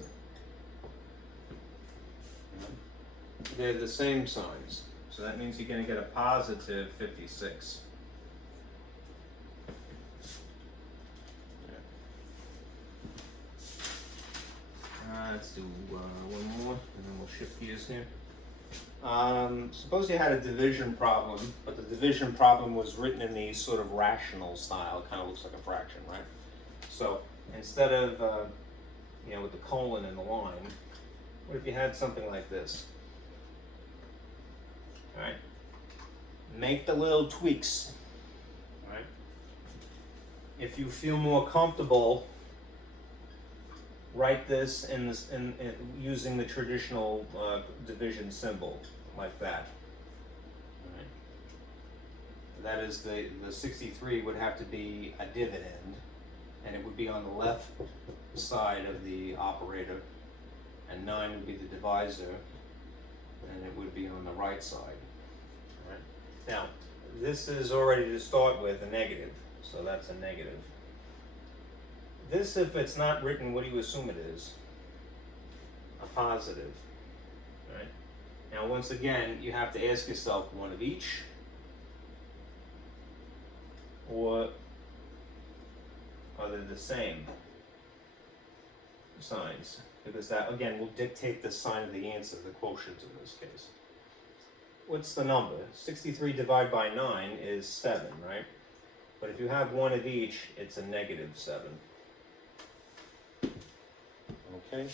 They're the same signs, so that means you're going to get a positive 56. Let's do one more, and then we'll shift gears here. Suppose you had a division problem, but the division problem was written in the sort of rational style. It kind of looks like a fraction, right? So instead of, you know, with the colon and the line, what if you had something like this? All right? Make the little tweaks, all right? If you feel more comfortable, write this in using the traditional division symbol, like that. All right. That is the 63 would have to be a dividend, and it would be on the left side of the operator, and 9 would be the divisor, and it would be on the right side. All right. Now, this is already to start with a negative, so that's a negative. This, if it's not written, what do you assume it is? A positive. Right? Now, once again, you have to ask yourself one of each, or are they the same signs? Because that, again, will dictate the sign of the answer, the quotient in this case. What's the number? 63 divided by 9 is 7, right? But if you have one of each, it's a -7. Okay?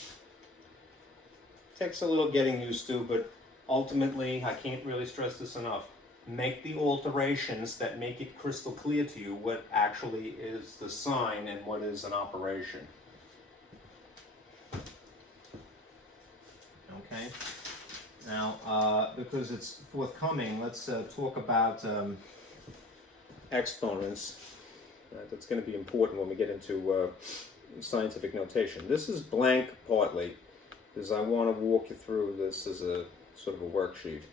Takes a little getting used to, but ultimately, I can't really stress this enough. Make the alterations that make it crystal clear to you what actually is the sign and what is an operation. Okay? Now, because it's forthcoming, let's talk about exponents. That's going to be important when we get into scientific notation. This is blank partly, because I want to walk you through this as a sort of a worksheet.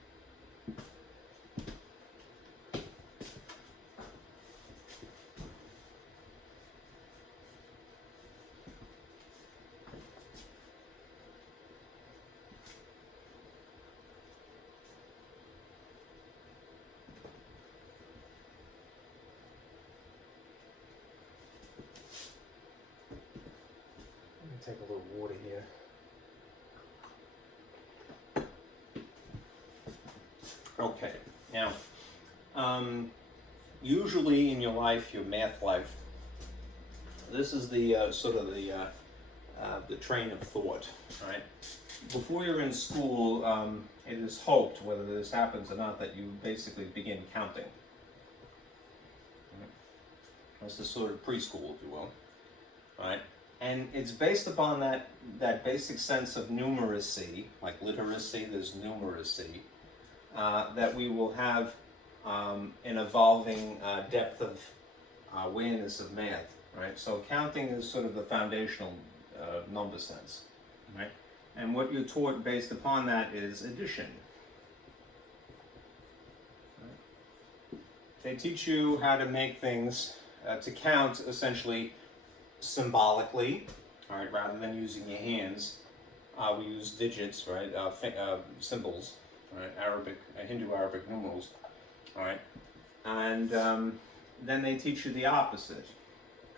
Take a little water here. Okay, now, usually in your life, your math life, this is the sort of the train of thought, right? Before you're in school, it is hoped, whether this happens or not, that you basically begin counting. This is sort of preschool, if you will, right? And it's based upon that basic sense of numeracy, like literacy, there's numeracy, that we will have an evolving depth of awareness of math, right? So counting is sort of the foundational number sense, right? And what you're taught based upon that is addition. Right? They teach you how to make things, to count essentially symbolically, all right, rather than using your hands. We use digits, right, symbols, right, Hindu-Arabic numerals, all right, and then they teach you the opposite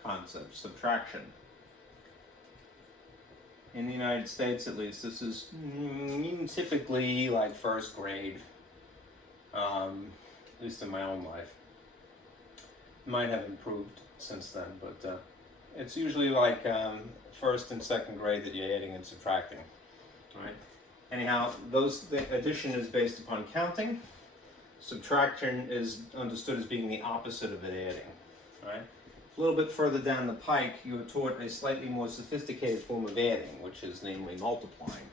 concept, subtraction. In the United States, at least, this is typically like first grade, at least in my own life. Might have improved since then, but it's usually like first and second grade that you're adding and subtracting. Right? Anyhow, the addition is based upon counting. Subtraction is understood as being the opposite of adding. Right? A little bit further down the pike, you are taught a slightly more sophisticated form of adding, which is namely multiplying.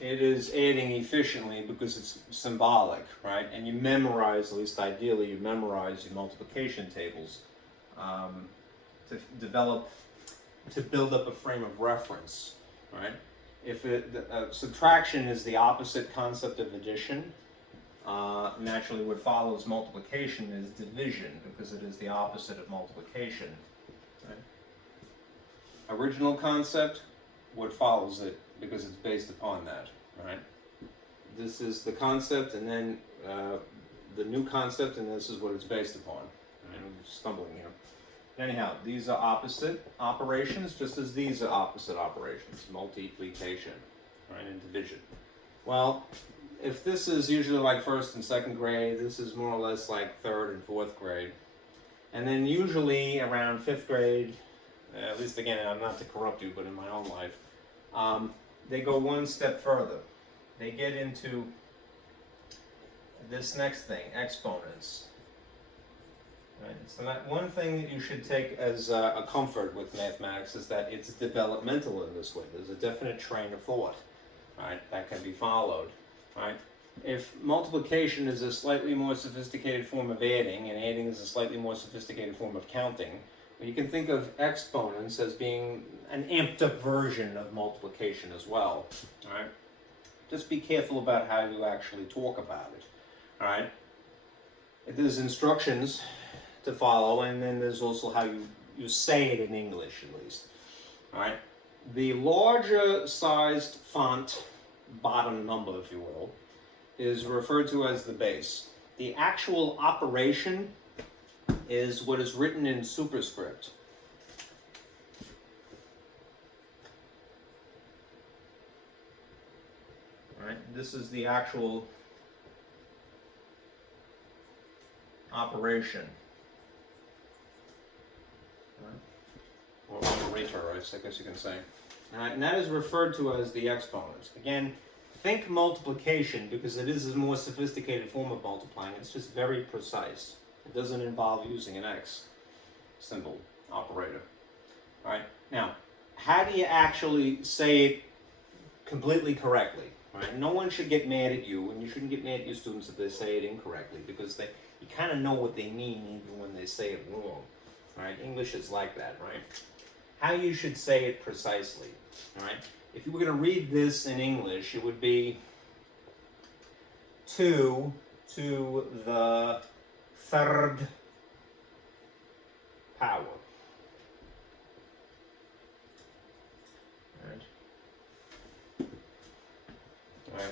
It is adding efficiently because it's symbolic, right? And you memorize, at least ideally, you memorize your multiplication tables to build up a frame of reference, right? If subtraction is the opposite concept of addition, naturally what follows multiplication is division because it is the opposite of multiplication, right? Original concept, what follows it because it's based upon that, right? This is the concept and then the new concept and this is what it's based upon. Right? I'm stumbling here. Anyhow, these are opposite operations just as these are opposite operations, multiplication, right, and division. Well, if this is usually like first and second grade, this is more or less like third and fourth grade. And then usually around fifth grade, at least again, I'm not to corrupt you, but in my own life, they go one step further. They get into this next thing, exponents. Right? So that one thing that you should take as a comfort with mathematics is that it's developmental in this way. There's a definite train of thought, right, that can be followed, right? If multiplication is a slightly more sophisticated form of adding, and adding is a slightly more sophisticated form of counting, you can think of exponents as being an amped up version of multiplication as well, all right? Just be careful about how you actually talk about it, all right? There's instructions to follow, and then there's also how you say it in English, at least, all right? The larger sized font, bottom number, if you will, is referred to as the base. The actual operation is what is written in superscript. Right? This is the actual operation. Or operator, I guess you can say. And that is referred to as the exponent. Again, think multiplication because it is a more sophisticated form of multiplying. It's just very precise. It doesn't involve using an X symbol operator. All right. Now, how do you actually say it completely correctly? All right. No one should get mad at you, and you shouldn't get mad at your students if they say it incorrectly because you kind of know what they mean even when they say it wrong. All right. English is like that, right? How you should say it precisely. All right. If you were going to read this in English, it would be 2 to the third power. Right.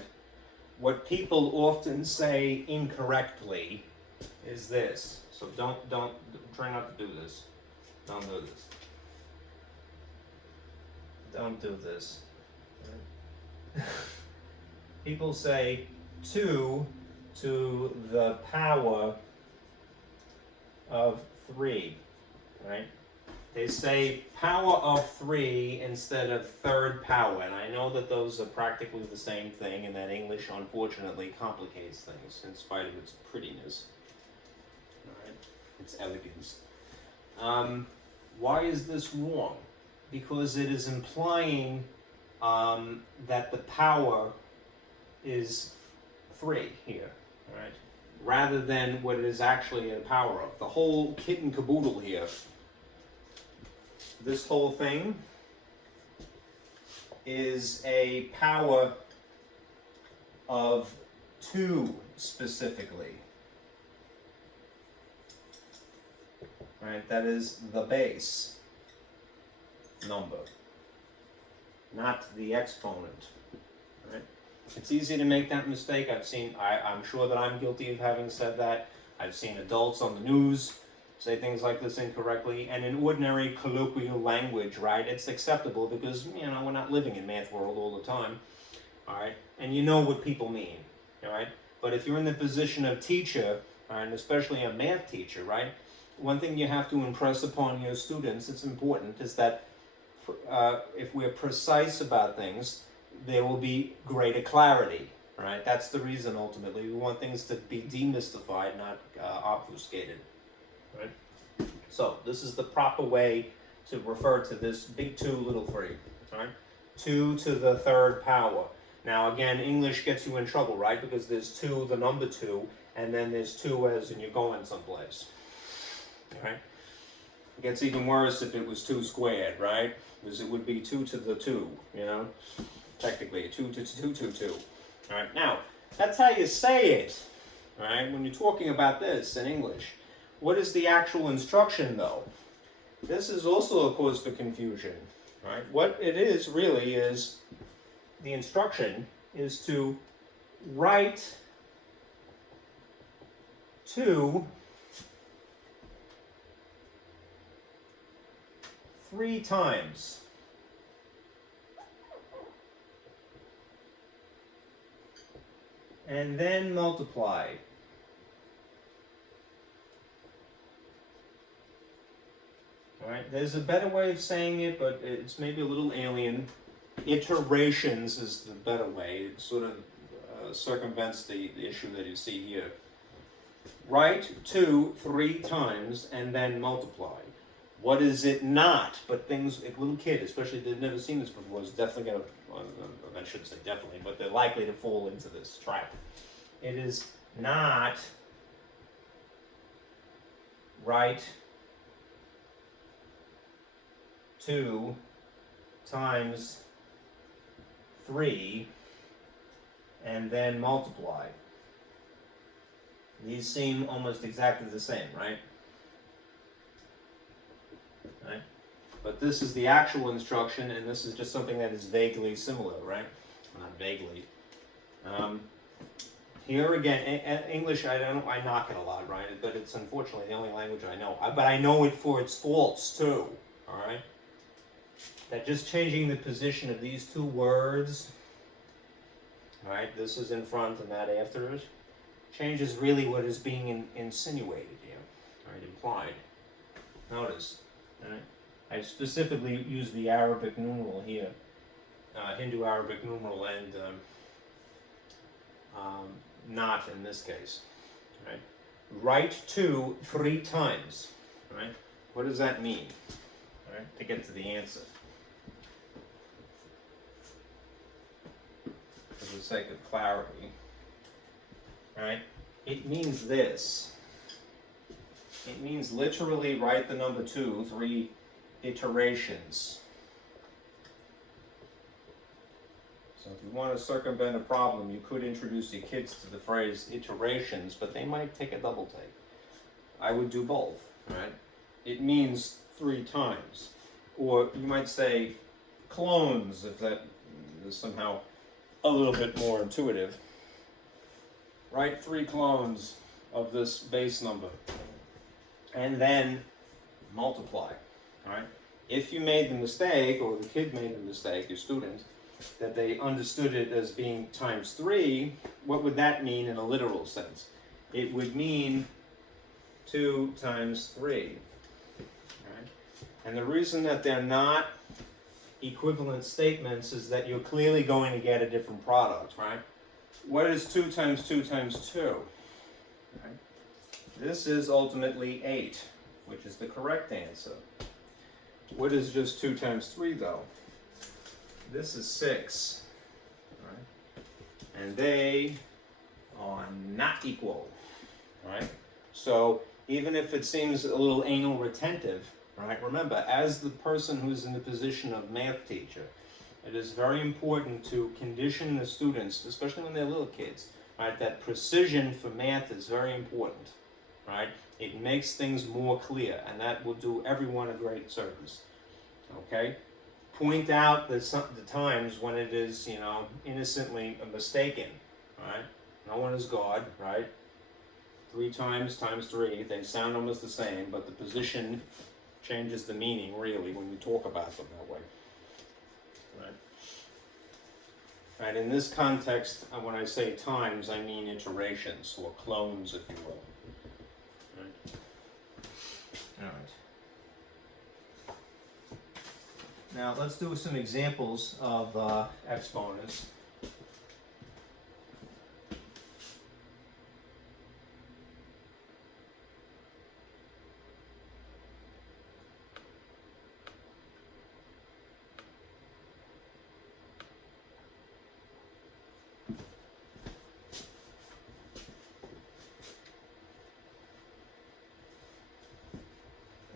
What people often say incorrectly is this. So don't try not to do this. Don't do this. Don't do this. Right. People say 2 to the power of 3, right? They say power of 3 instead of third power, and I know that those are practically the same thing, and that English, unfortunately, complicates things in spite of its prettiness, all right? Its elegance. Why is this wrong? Because it is implying that the power is 3 here, all right? Rather than what it is actually a power of. The whole kit and caboodle here, this whole thing is a power of 2 specifically. Right? That is the base number, not the exponent. Right? It's easy to make that mistake. I'm sure that I'm guilty of having said that. I've seen adults on the news say things like this incorrectly, and in ordinary colloquial language, right, it's acceptable because, you know, we're not living in math world all the time, all right, and you know what people mean, all right, but if you're in the position of teacher, all right, and especially a math teacher, right, one thing you have to impress upon your students, it's important, is that if we're precise about things, there will be greater clarity, right? That's the reason, ultimately. We want things to be demystified, not obfuscated, right? So this is the proper way to refer to this big 2, little 3, all right? 2 to the 3rd power. Now, again, English gets you in trouble, right? Because there's 2, the number 2, and then there's 2 as in you're going someplace, all right? It gets even worse if it was 2 squared, right? Because it would be 2 to the 2, you know? Technically, 2 to 2 to 2. All right, now, that's how you say it, all right, when you're talking about this in English. What is the actual instruction, though? This is also a cause for confusion, right? What it is really is, the instruction is to write 2 3 times. And then multiply. Alright, there's a better way of saying it, but it's maybe a little alien. Iterations is the better way. It sort of circumvents the issue that you see here. Write 2 3 times and then multiply. What is it not? But things, a little kid, especially if they've never seen this before, is definitely going to, I shouldn't say definitely, but they're likely to fall into this trap. It is not write 2 times 3 and then multiply. These seem almost exactly the same, right? Right? But this is the actual instruction, and this is just something that is vaguely similar, right? Not vaguely. Here again, English, I knock it a lot, right? But it's unfortunately the only language I know. But I know it for its faults too, all right? That just changing the position of these 2 words, all right? This is in front and that after it, changes really what is being insinuated here, all right? Implied. Notice, all right? I specifically use the Arabic numeral here, Hindu Arabic numeral, and not in this case. Right? Write 2 3 times. Right? What does that mean? Right? To get to the answer. For the sake of clarity. Right? It means this. It means literally write the number 2 3 iterations. So if you want to circumvent a problem, you could introduce your kids to the phrase iterations, but they might take a double take. I would do both, right? It means 3 times. Or you might say clones, if that is somehow a little bit more intuitive. Write 3 clones of this base number. And then multiply, all right? If you made the mistake, or the kid made the mistake, your student, that they understood it as being times 3, what would that mean in a literal sense? It would mean 2 times 3. Right? And the reason that they're not equivalent statements is that you're clearly going to get a different product, right? What is 2 times 2 times 2? Right? This is ultimately 8, which is the correct answer. What is just 2 times 3 though? This is 6, right? And they are not equal, right? So even if it seems a little anal retentive, right? Remember, as the person who's in the position of math teacher, it is very important to condition the students, especially when they're little kids, right? That precision for math is very important, right? It makes things more clear, and that will do everyone a great service, okay? Point out the times when it is, you know, innocently mistaken, right? No one is God, right? 3 times 3, they sound almost the same, but the position changes the meaning, really, when we talk about them that way. Right? Right, in this context, when I say times, I mean iterations, or clones, if you will. Right? All right. Now, let's do some examples of exponents.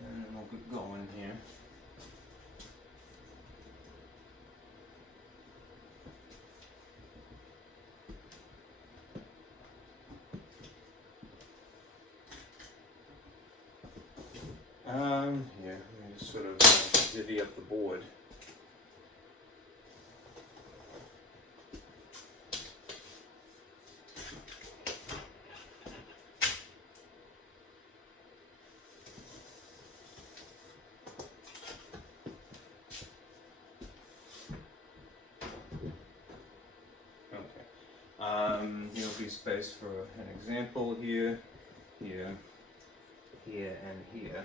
And we'll get going here. Yeah, let me just sort of divvy up the board. There'll be space for an example here, here, here, and here.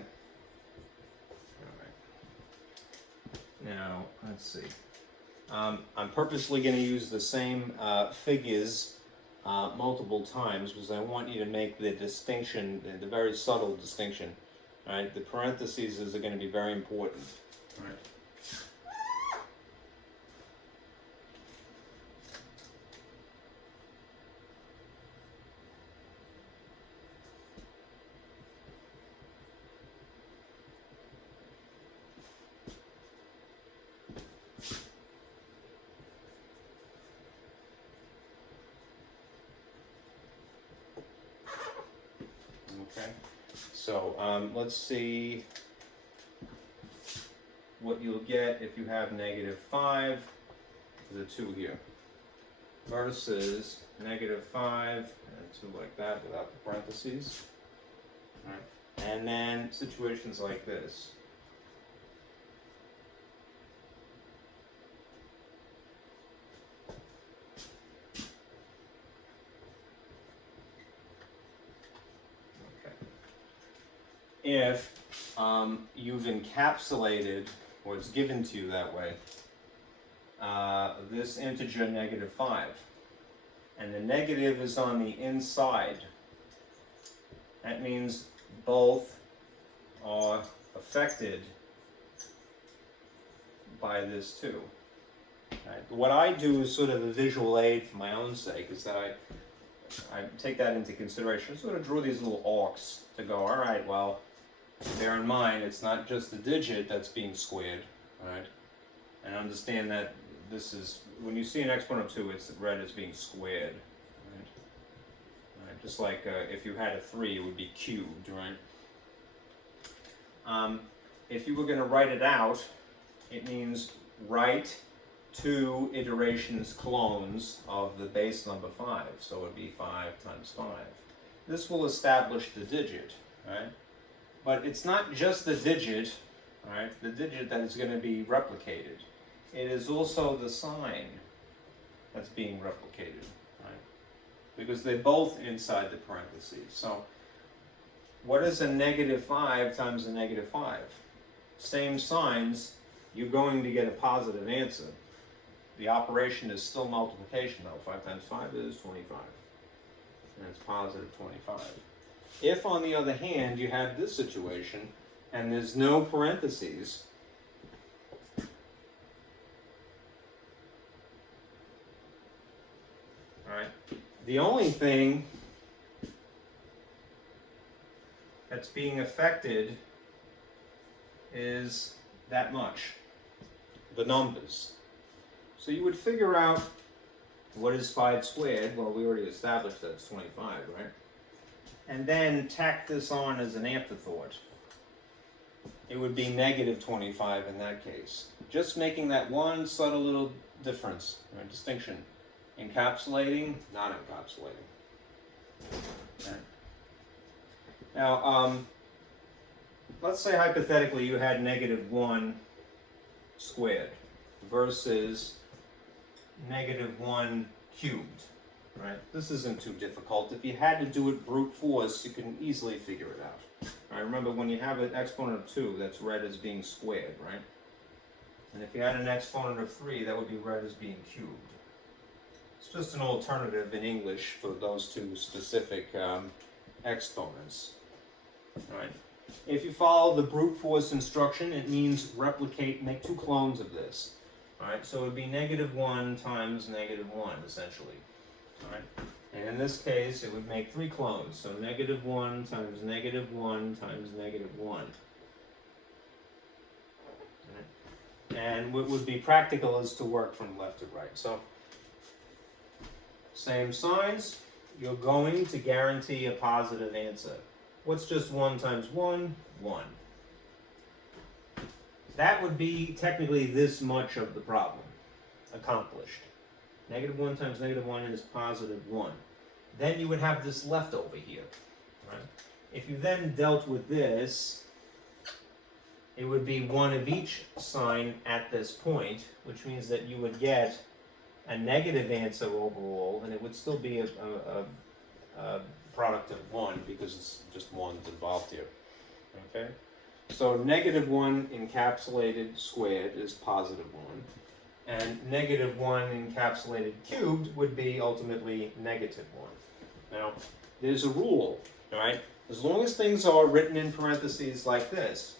Now, let's see. I'm purposely going to use the same figures multiple times because I want you to make the distinction, the very subtle distinction. Right? The parentheses are going to be very important. Right? Okay, so let's see what you'll get if you have -5, the 2 here, versus -5 and 2 like that without the parentheses. All right. And then situations like this. If you've encapsulated, or it's given to you that way, this integer -5, and the negative is on the inside, that means both are affected by this too. Right? What I do is sort of a visual aid for my own sake, is that I take that into consideration. I sort of draw these little arcs to go, all right, well, bear in mind, it's not just the digit that's being squared, right? And understand that this is, when you see an exponent of 2, it's read as being squared, right? Right, just like if you had a 3, it would be cubed, right? If you were going to write it out, it means write 2 iterations clones of the base number 5, so it would be 5 times 5. This will establish the digit, right? But it's not just the digit, right? The digit that is going to be replicated. It is also the sign that's being replicated, right? Because they're both inside the parentheses. So what is a -5 times a -5? Same signs, you're going to get a positive answer. The operation is still multiplication though. 5 times 5 is 25. And it's positive 25. If, on the other hand, you have this situation and there's no parentheses, right? The only thing that's being affected is that much, the numbers. So you would figure out what is 5 squared. Well, we already established that it's 25, right? And then tack this on as an afterthought. It would be -25 in that case. Just making that one subtle little difference, or distinction. Encapsulating, not encapsulating. Okay. Now, let's say hypothetically you had -1 squared versus -1 cubed, right? This isn't too difficult. If you had to do it brute force, you can easily figure it out. All right, remember, when you have an exponent of 2, that's read as being squared, right? And if you had an exponent of 3, that would be read as being cubed. It's just an alternative in English for those two specific exponents. All right. If you follow the brute force instruction, it means replicate, make 2 clones of this. All right, so it would be -1 times -1, essentially. All right, and in this case, it would make 3 clones. So -1 times -1 times -1. All right. And what would be practical is to work from left to right. So, same signs, you're going to guarantee a positive answer. What's just 1 times 1? 1. That would be technically this much of the problem accomplished. -1 times -1 is +1. Then you would have this left over here. Right? If you then dealt with this, it would be 1 of each sign at this point, which means that you would get a negative answer overall, and it would still be a product of 1 because it's just 1's involved here. Okay? So -1 encapsulated squared is +1, and -1 encapsulated cubed would be ultimately -1. Now, there's a rule, all right? As long as things are written in parentheses like this,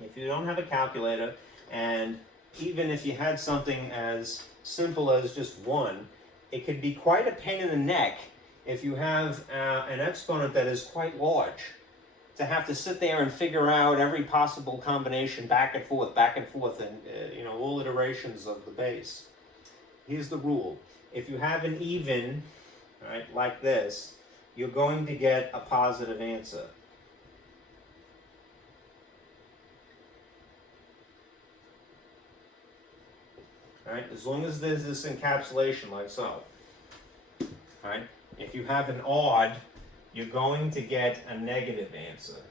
if you don't have a calculator, and even if you had something as simple as just 1, it could be quite a pain in the neck if you have an exponent that is quite large, to have to sit there and figure out every possible combination back and forth, and all iterations of the base. Here's the rule: if you have an even, right, like this, you're going to get a positive answer. Right? As long as there's this encapsulation like so. Right? If you have an odd, you're going to get a negative answer.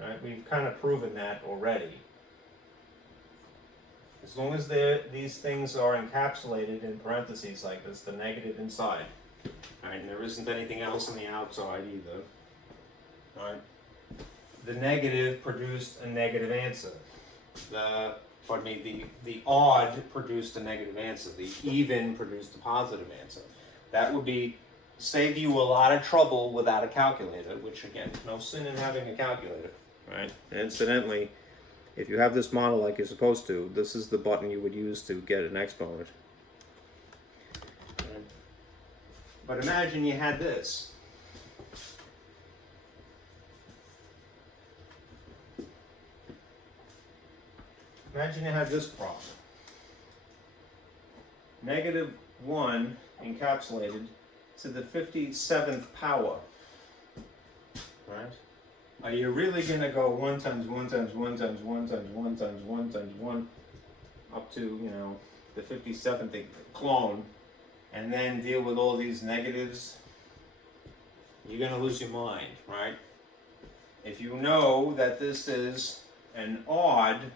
Right? We've kind of proven that already. As long as these things are encapsulated in parentheses like this, the negative inside. Right? And there isn't anything else on the outside either. Right? The negative produced a negative answer. The odd produced a negative answer. The even produced a positive answer. That would save you a lot of trouble without a calculator, which again, no sin in having a calculator. Right? And incidentally, if you have this model like you're supposed to, this is the button you would use to get an exponent. Right? But imagine you had this. Imagine you had this problem. -1 encapsulated to the 57th power. Right? Are you really going to go 1 times 1 times 1 times 1 times 1 times 1 times 1 up to, the 57th clone, and then deal with all these negatives? You're going to lose your mind, right? If you know that this is an odd,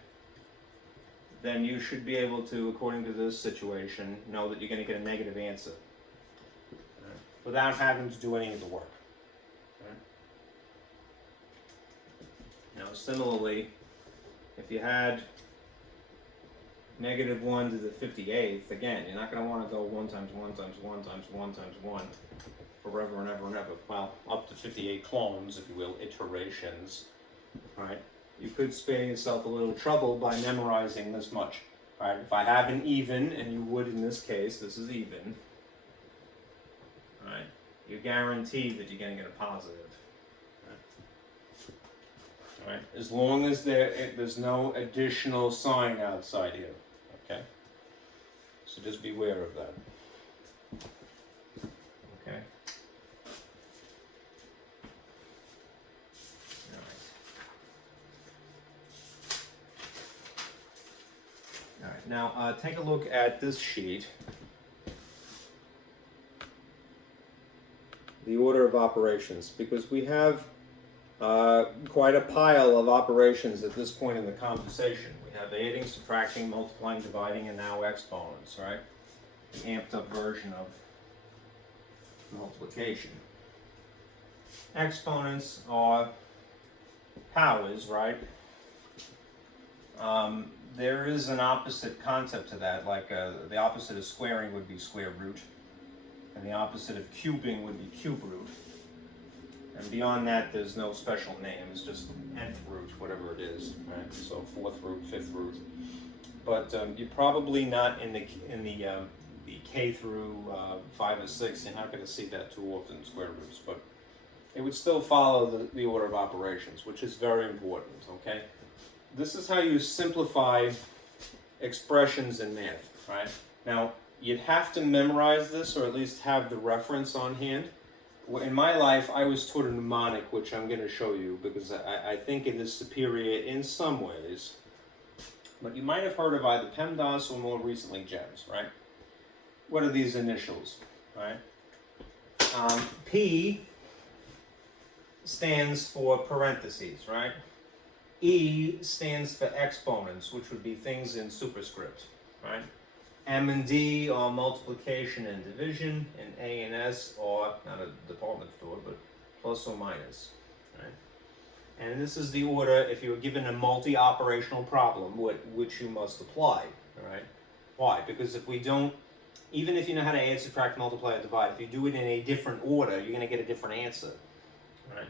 then you should be able to, according to this situation, know that you're going to get a negative answer, right, without having to do any of the work. Right? Now, similarly, if you had -1 to the 58th, again, you're not going to want to go 1 times 1 times 1 times 1 times 1 forever and ever and ever. Well, up to 58 clones, if you will, iterations, right? You could spare yourself a little trouble by memorizing this much. Right? If I have an even, and you would in this case, this is even, right? You're guaranteed that you're going to get a positive. Right? As long as there's no additional sign outside here. Okay? So just beware of that. Okay? Alright, now take a look at this sheet. the order of operations, because we have quite a pile of operations at this point in the conversation. We have adding, subtracting, multiplying, dividing, and now exponents, right? The amped up version of multiplication. Exponents are powers, right? There is an opposite concept to that, like the opposite of squaring would be square root, and the opposite of cubing would be cube root. And beyond that, there's no special name. It's just nth root, whatever it is, right? So fourth root, fifth root. But you're probably not in the K through 5 or 6. You're not going to see that too often, square roots. But it would still follow the order of operations, which is very important. Okay. This is how you simplify expressions in math, right? Now, you'd have to memorize this, or at least have the reference on hand. In my life, I was taught a mnemonic, which I'm going to show you, because I think it is superior in some ways. But you might have heard of either PEMDAS or more recently GEMS, right? What are these initials, right? P stands for parentheses, right? E stands for exponents, which would be things in superscript, right? M and D are multiplication and division, and A and S are, not a department store, but plus or minus, right? And this is the order if you were given a multi-operational problem, which you must apply, all right? Why? Because if we don't, even if you know how to add, subtract, multiply, or divide, if you do it in a different order, you're going to get a different answer, right?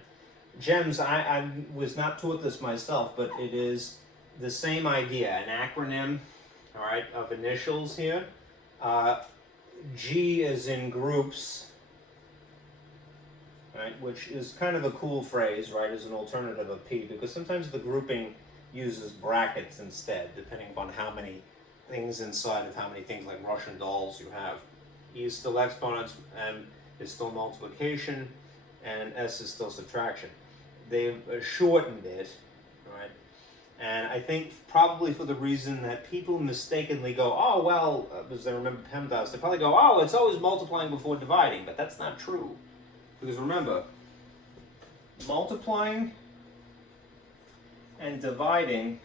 GEMS, I was not taught this myself, but it is the same idea, an acronym, all right, of initials here. G is in groups, right, which is kind of a cool phrase, right, as an alternative of P, because sometimes the grouping uses brackets instead, depending upon how many things inside of how many things, like Russian dolls, you have. E is still exponents, M is still multiplication, and S is still subtraction. They've shortened it, right? And I think probably for the reason that people mistakenly go, oh, well, because they remember PEMDAS, they probably go, oh, it's always multiplying before dividing, but that's not true. Because remember, multiplying and dividing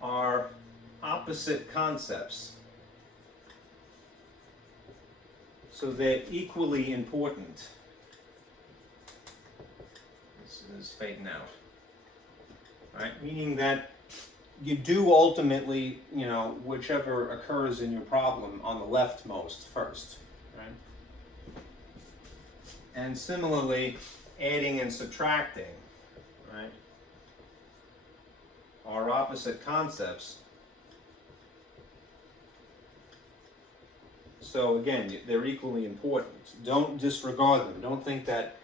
are opposite concepts. So they're equally important. This is fading out. Right? Meaning that you do ultimately, you know, whichever occurs in your problem on the leftmost first. Right? And similarly, adding and subtracting, right, are opposite concepts. So again, they're equally important. Don't disregard them. Don't think that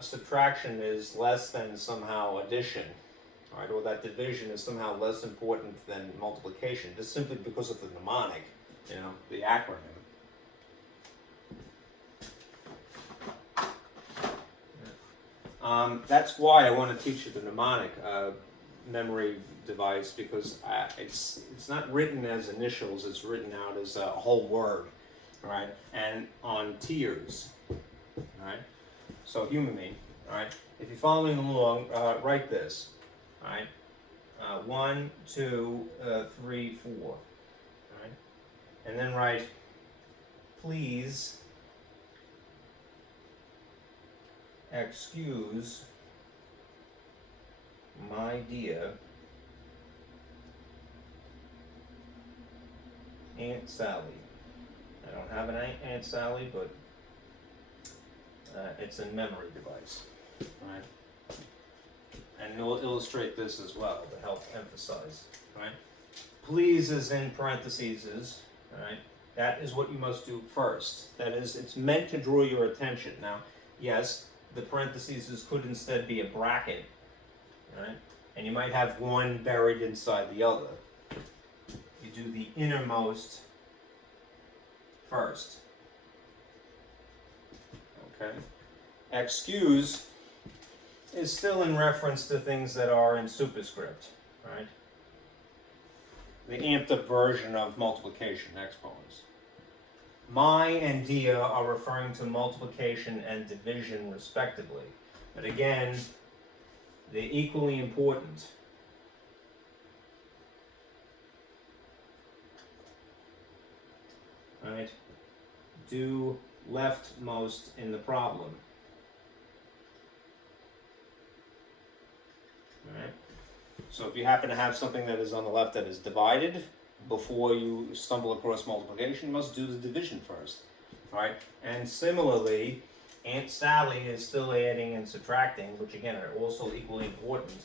subtraction is less than somehow addition, right? Or that division is somehow less important than multiplication, just simply because of the mnemonic, you know, the acronym. That's why I want to teach you the mnemonic memory device, because it's not written as initials, it's written out as a whole word, right? And on tiers, right? So humor me, all right? If you're following along, write this, all right? 1, 2, 3, 4, all right? And then write, please excuse my dear Aunt Sally. I don't have an Aunt Sally, but it's a memory device, right? And we'll illustrate this as well to help emphasize, right? Please is in parentheses, right? That is what you must do first. That is, it's meant to draw your attention. Now, yes, the parentheses could instead be a bracket, right? And you might have one buried inside the other. You do the innermost first. Okay? Excuse is still in reference to things that are in superscript, right? The amped up version of multiplication, exponents. my and dia are referring to multiplication and division respectively. But again, they're equally important. Right? Do leftmost in the problem. Alright? So if you happen to have something that is on the left that is divided, before you stumble across multiplication, you must do the division first. Right? And similarly, Aunt Sally is still adding and subtracting, which again are also equally important.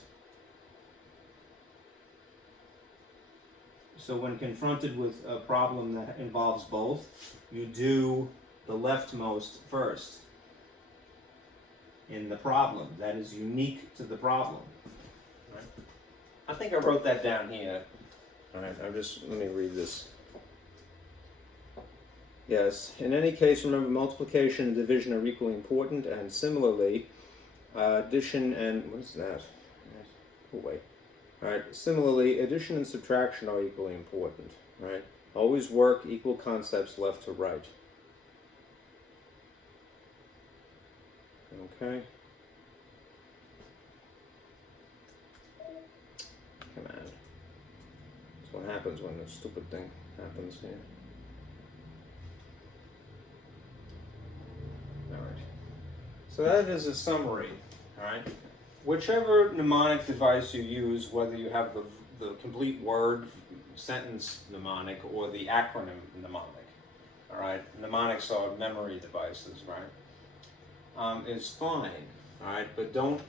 So when confronted with a problem that involves both, you do the leftmost first in the problem. That is unique to the problem. Right? I think I wrote that down here. Alright, let me read this. Yes, in any case, remember multiplication and division are equally important, and similarly, addition and, what is that? Oh, wait. Alright, similarly, addition and subtraction are equally important, right? Always work equal concepts left to right. Okay. Come on. That's what happens when the stupid thing happens here. Alright. So that is a summary. Alright. Whichever mnemonic device you use, whether you have the complete word sentence mnemonic or the acronym mnemonic, all right, mnemonics are memory devices, right, is fine, all right, but don't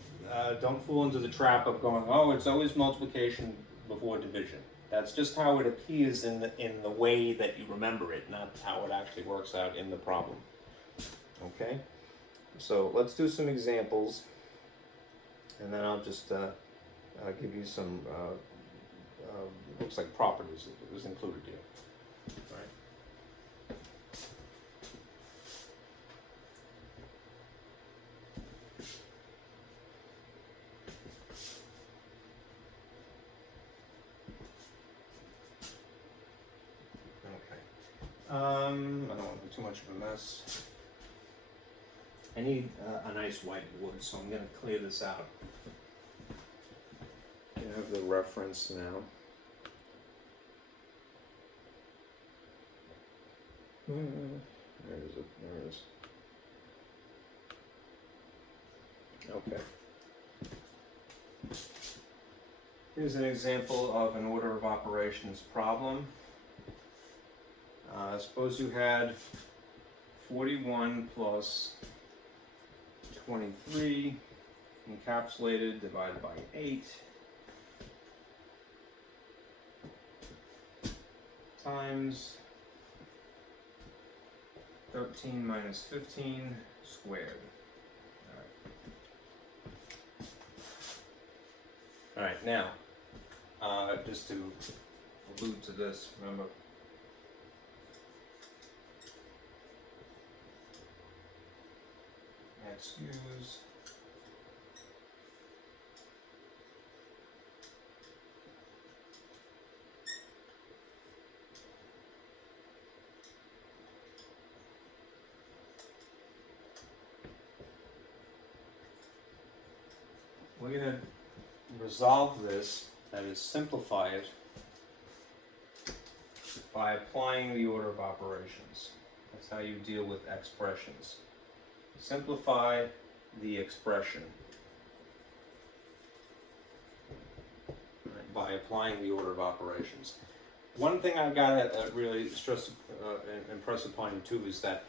fall into the trap of going, oh, it's always multiplication before division. That's just how it appears in the way that you remember it, not how it actually works out in the problem. Okay, so let's do some examples. And then I'll just give you some, looks like properties that was included here. Right. Okay. I don't want to be too much of a mess. I need a nice whiteboard, so I'm going to clear this out. You have the reference now. Where is it? There it is. Okay. Here's an example of an order of operations problem. Suppose you had 41 plus 23 encapsulated divided by 8 times 13 minus 15 squared. All right, now, just to allude to this, remember, excuse. We're going to resolve this, that is simplify it, by applying the order of operations. That's how you deal with expressions. Simplify the expression by applying the order of operations. One thing I gotta really stress and impress upon you too is that,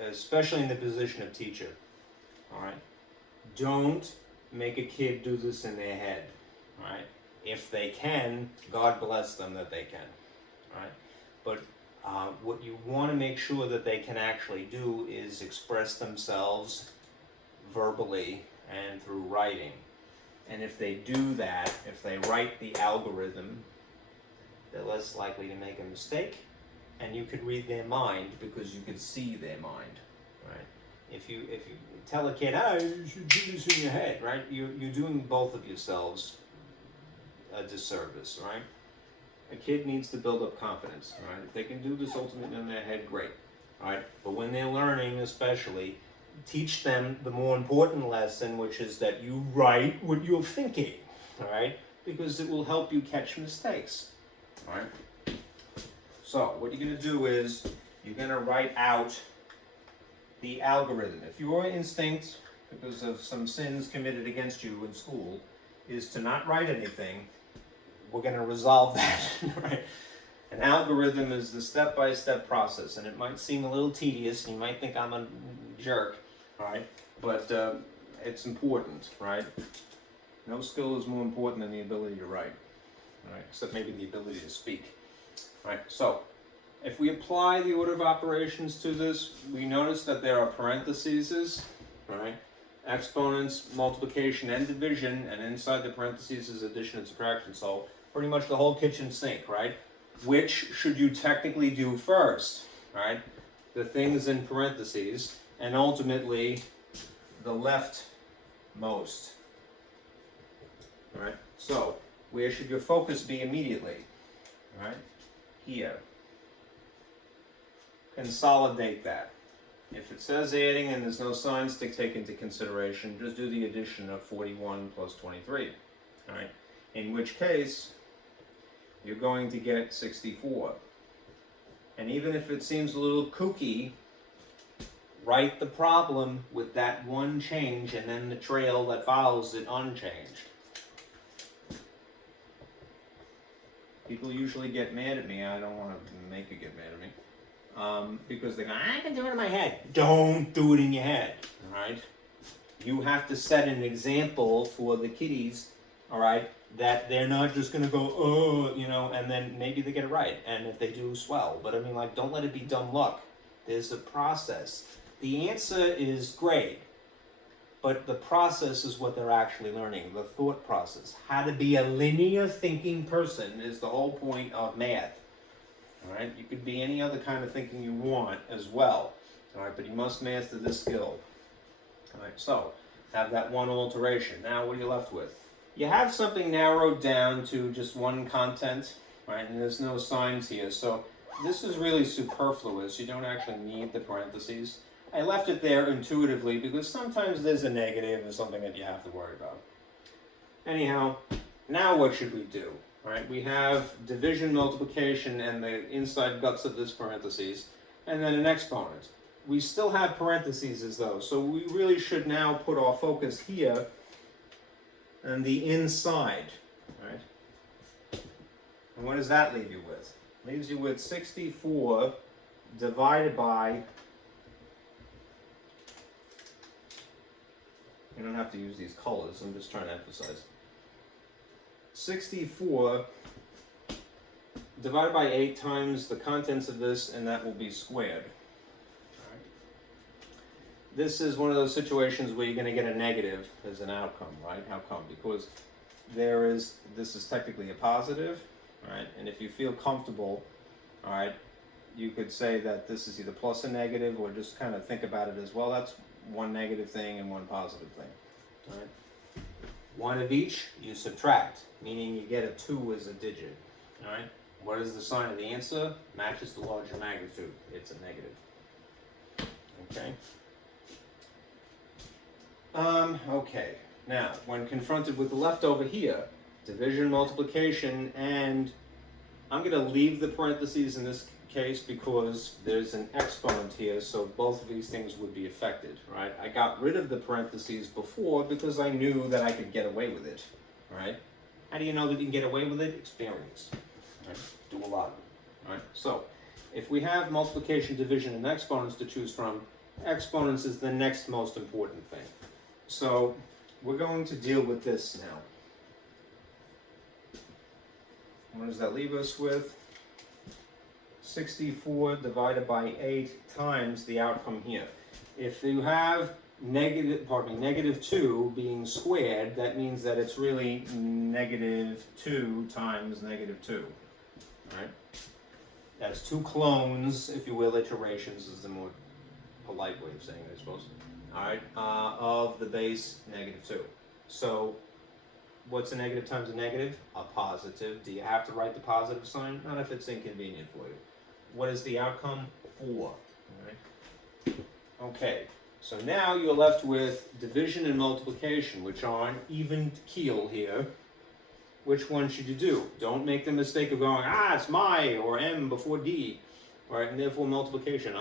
especially in the position of teacher, all right, don't make a kid do this in their head, all right? If they can, God bless them that they can, all right? But what you want to make sure that they can actually do is express themselves verbally and through writing. And if they do that, if they write the algorithm, they're less likely to make a mistake, and you could read their mind because you could see their mind, right? If you tell a kid, you should do this in your head, right? You're doing both of yourselves a disservice, right? a kid needs to build up confidence, all right? If they can do this ultimately in their head, great, all right? But when they're learning, especially, teach them the more important lesson, which is that you write what you're thinking, all right? Because it will help you catch mistakes, all right? So what you're gonna do is you're gonna write out the algorithm. If your instinct, because of some sins committed against you in school, is to not write anything, we're going to resolve that, right? An algorithm is the step-by-step process, and it might seem a little tedious, and you might think I'm a jerk, right? But it's important, right? No skill is more important than the ability to write, right? Except maybe the ability to speak, right? So, if we apply the order of operations to this, we notice that there are parentheses, right? Exponents, multiplication, and division, and inside the parentheses is addition and subtraction. So pretty much the whole kitchen sink, right? Which should you technically do first, right? The things in parentheses, and ultimately the leftmost, right? So where should your focus be immediately, right? Here. Consolidate that. If it says adding and there's no signs to take into consideration, just do the addition of 41 plus 23, all right? In which case, you're going to get 64. And even if it seems a little kooky, write the problem with that one change and then the trail that follows it unchanged. People usually get mad at me. I don't want to make you get mad at me. Because they go, I can do it in my head. Don't do it in your head, all right? You have to set an example for the kiddies, all right, that they're not just going to go, oh, you know, and then maybe they get it right. And if they do, swell. But I mean, like, don't let it be dumb luck. There's a process. The answer is great, but the process is what they're actually learning, the thought process. How to be a linear thinking person is the whole point of math. All right, you could be any other kind of thinking you want as well. All right, but you must master this skill. All right, so have that one alteration. Now, what are you left with? You have something narrowed down to just one content, right? And there's no signs here, so this is really superfluous. You don't actually need the parentheses. I left it there intuitively because sometimes there's a negative or something that you have to worry about. Anyhow, now what should we do? Right, we have division, multiplication, and the inside guts of this parentheses, and then an exponent. We still have parentheses though, so we really should now put our focus here and the inside, right? And what does that leave you with? Leaves you with 64 divided by, you don't have to use these colors, I'm just trying to emphasize. 64 divided by 8 times the contents of this, and that will be squared. All right. This is one of those situations where you're going to get a negative as an outcome, right? How come? Because this is technically a positive, right? And if you feel comfortable, all right, you could say that this is either plus or negative, or just kind of think about it as, well, that's one negative thing and one positive thing, all right? One of each, you subtract, meaning you get a 2 as a digit, all right? What is the sign of the answer? Matches the larger magnitude. It's a negative, okay? Okay, now, when confronted with the leftover here, division, multiplication, and I'm gonna leave the parentheses in this case because there's an exponent here, so both of these things would be affected, right? I got rid of the parentheses before because I knew that I could get away with it, right? How do you know that you can get away with it? Experience, right? Do a lot, right? So, if we have multiplication, division, and exponents to choose from, exponents is the next most important thing. So, we're going to deal with this now. What does that leave us with? 64 divided by 8 times the outcome here. If you have negative 2 being squared, that means that it's really negative 2 times negative 2. Right? That's 2 clones, if you will, iterations is the more polite way of saying it, I suppose. Alright, of the base negative 2. So what's a negative times a negative? A positive. Do you have to write the positive sign? Not if it's inconvenient for you. What is the outcome? 4. Alright? Okay, so now you're left with division and multiplication, which are on even keel here. Which one should you do? Don't make the mistake of going, it's my or m before d. Alright, and therefore multiplication.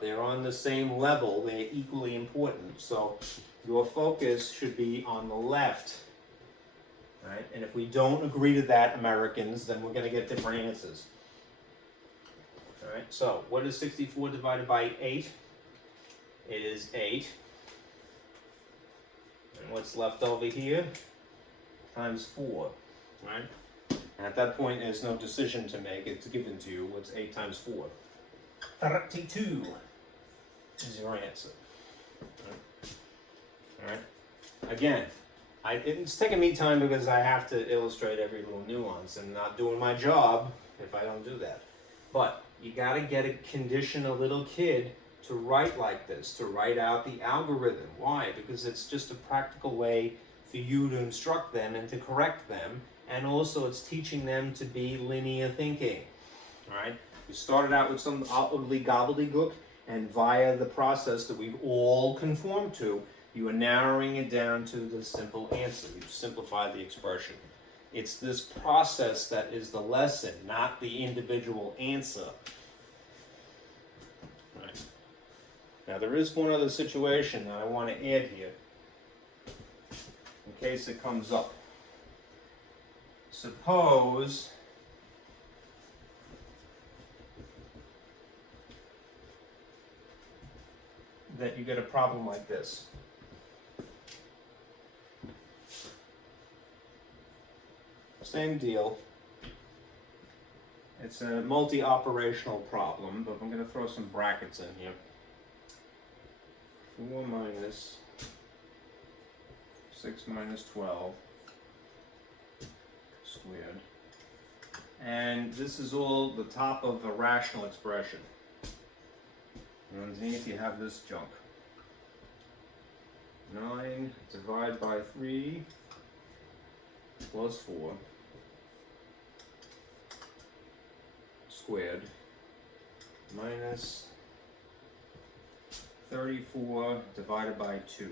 They're on the same level. They're equally important. So your focus should be on the left. Right? And if we don't agree to that, Americans, then we're going to get different answers. Alright, so what is 64 divided by 8? It is 8. And what's left over here? Times 4. Right? And at that point, there's no decision to make. It's given to you. What's 8 times 4? 32 is your answer. Alright? Again, it's taking me time because I have to illustrate every little nuance and not doing my job if I don't do that. But you gotta condition a little kid to write like this, to write out the algorithm. Why? Because it's just a practical way for you to instruct them and to correct them, and also it's teaching them to be linear thinking. Alright? You started out with some ugly gobbledygook, and via the process that we've all conformed to, you are narrowing it down to the simple answer. You've simplified the expression. It's this process that is the lesson, not the individual answer. Right. Now there is one other situation that I want to add here, in case it comes up. Suppose that you get a problem like this. Same deal. It's a multi-operational problem, but I'm going to throw some brackets in here. 4 minus 6 minus 12 squared. And this is all the top of a rational expression. And underneath you have this junk. 9 divided by 3 plus 4 squared minus 34 divided by 2.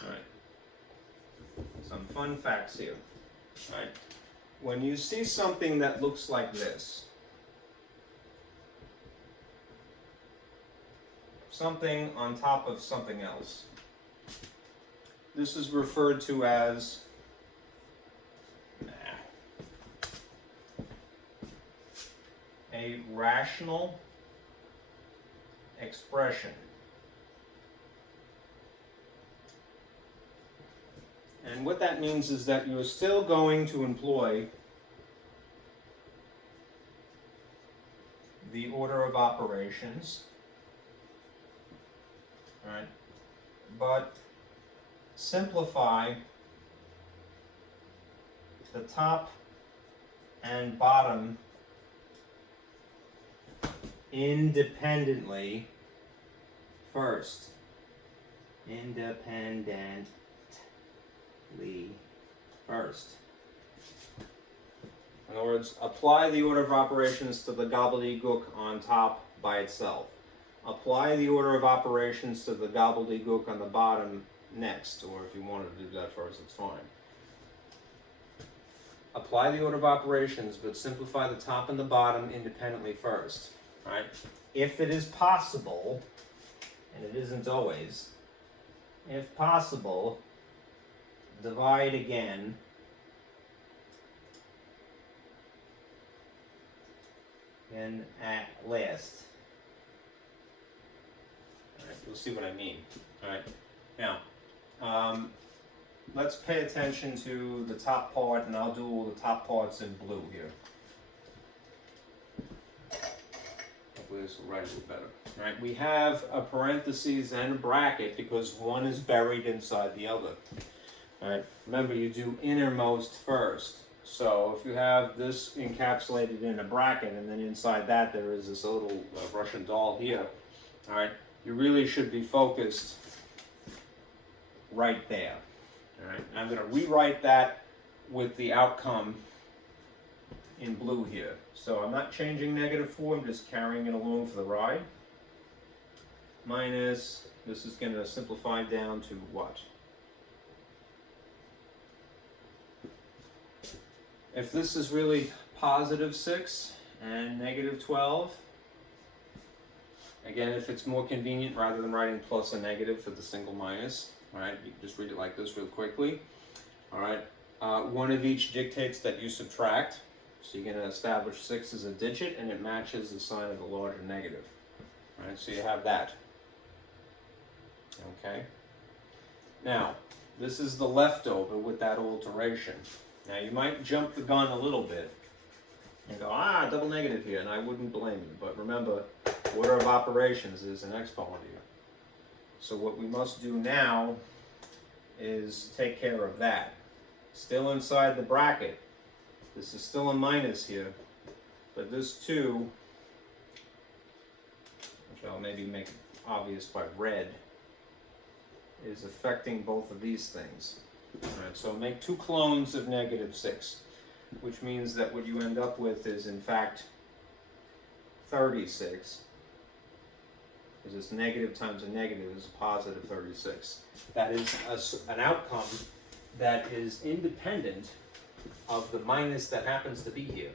Alright. Some fun facts here. Alright. When you see something that looks like this, something on top of something else, this is referred to as a rational expression. And what that means is that you're still going to employ the order of operations, right? But simplify the top and bottom independently first. Independently first. In other words, apply the order of operations to the gobbledygook on top by itself. Apply the order of operations to the gobbledygook on the bottom next, or if you wanted to do that first, it's fine. Apply the order of operations, but simplify the top and the bottom independently first. Right? If it is possible, and it isn't always, if possible, divide again and at last. Alright, you'll see what I mean. Alright, now, let's pay attention to the top part, and I'll do all the top parts in blue here. Hopefully this will write a little better. Alright, we have a parentheses and a bracket because one is buried inside the other. Alright, remember you do innermost first. So if you have this encapsulated in a bracket and then inside that there is this little Russian doll here, all right, you really should be focused right there. All right, I'm going to rewrite that with the outcome in blue here. So I'm not changing -4, I'm just carrying it along for the ride. Minus, this is going to simplify down to what? If this is really +6 and -12, again, if it's more convenient, rather than writing plus and negative for the single minus, all right, you can just read it like this real quickly. All right, one of each dictates that you subtract. So you're going to establish 6 as a digit, and it matches the sign of the larger negative. All right, so you have that. Okay. Now, this is the leftover with that alteration. Now, you might jump the gun a little bit and go, double negative here, and I wouldn't blame you. But remember, order of operations is an exponent here. So what we must do now is take care of that. Still inside the bracket. This is still a minus here, but this 2, which I'll maybe make obvious by red, is affecting both of these things. All right, so make 2 clones of -6, which means that what you end up with is in fact 36, because this negative times a negative is a +36. That is an outcome that is independent of the minus that happens to be here.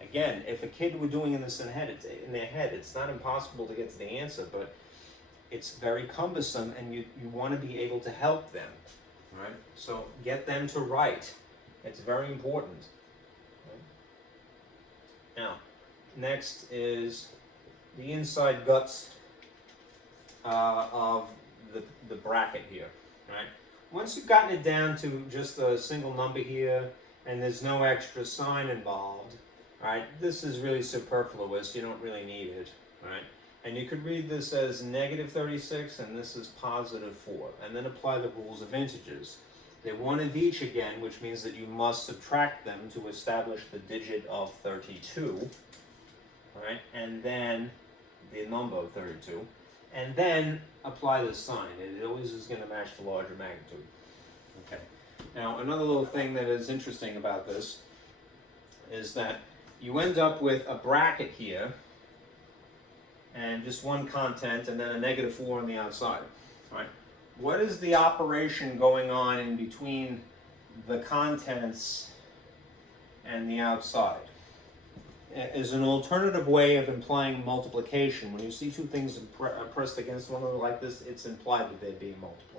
Again, if a kid were doing this in their head, it's not impossible to get to the answer, but it's very cumbersome, and you want to be able to help them, right? So get them to write. It's very important. Right? Now, next is the inside guts of the bracket here, right? Once you've gotten it down to just a single number here, and there's no extra sign involved, right? This is really superfluous. You don't really need it, right? And you could read this as -36, and this is +4, and then apply the rules of integers. They're one of each again, which means that you must subtract them to establish the digit of 32, right? And then the number of 32, and then apply the sign. It always is going to match the larger magnitude. Okay. Now, another little thing that is interesting about this is that you end up with a bracket here and just one content and then a -4 on the outside. Right? What is the operation going on in between the contents and the outside? Is an alternative way of implying multiplication. When you see 2 things pressed against one another like this, it's implied that they're being multiplied.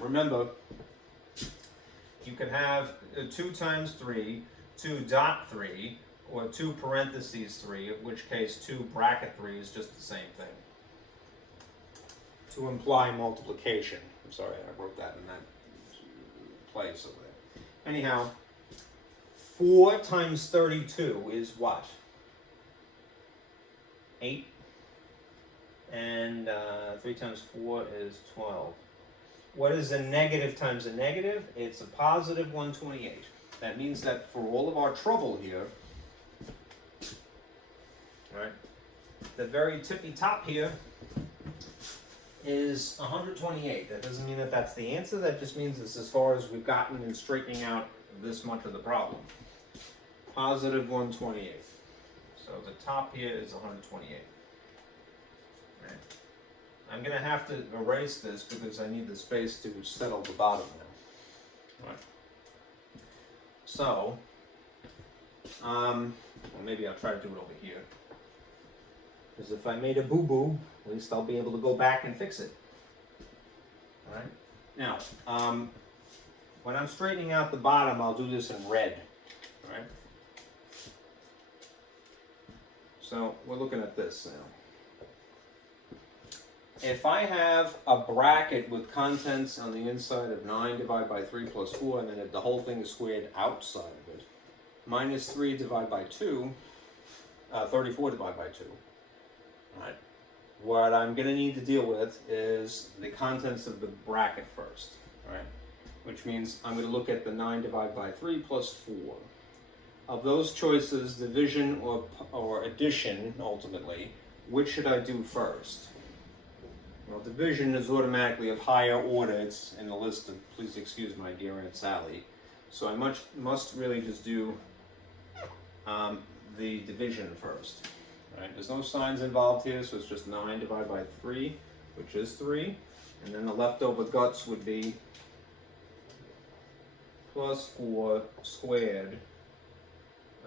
Remember, you can have 2 times 3, 2.3, or 2 parentheses 3, in which case 2 bracket 3 is just the same thing. To imply multiplication. I'm sorry, I wrote that in that place over there. Anyhow, 4 times 32 is what? 8. And 3 times 4 is 12. What is a negative times a negative? It's a +128. That means that for all of our trouble here, right, the very tippy top here is 128. That doesn't mean that that's the answer. That just means it's as far as we've gotten in straightening out this much of the problem. +128. So the top here is 128. Right. I'm going to have to erase this because I need the space to settle the bottom now. Right. So, well, maybe I'll try to do it over here. Because if I made a boo-boo, at least I'll be able to go back and fix it. Alright? Now, when I'm straightening out the bottom, I'll do this in red. Alright? So, we're looking at this now. If I have a bracket with contents on the inside of 9 divided by 3 plus 4, and then the whole thing is squared outside of it, -3 divided by 2, 34 divided by 2. Right. What I'm going to need to deal with is the contents of the bracket first. Right. which means I'm going to look at the 9 divided by 3 plus 4. Of those choices, division or addition, ultimately, which should I do first? Well, division is automatically of higher order. It's in the list of, please excuse my dear Aunt Sally. So I must really just do the division first. Right? There's no signs involved here, so it's just 9 divided by 3, which is 3. And then the leftover guts would be plus 4 squared.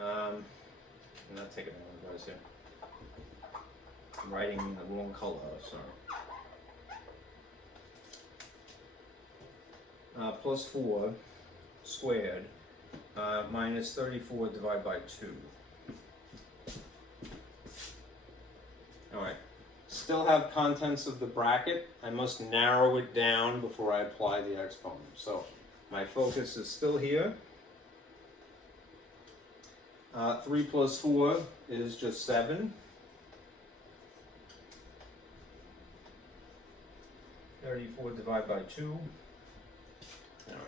I'm not taking it out, guys, here. I'm writing in the wrong color, sorry. Plus 4 squared minus 34 divided by 2. Alright, still have contents of the bracket. I must narrow it down before I apply the exponent. So my focus is still here. 3 plus 4 is just 7. 34 divided by 2. All right.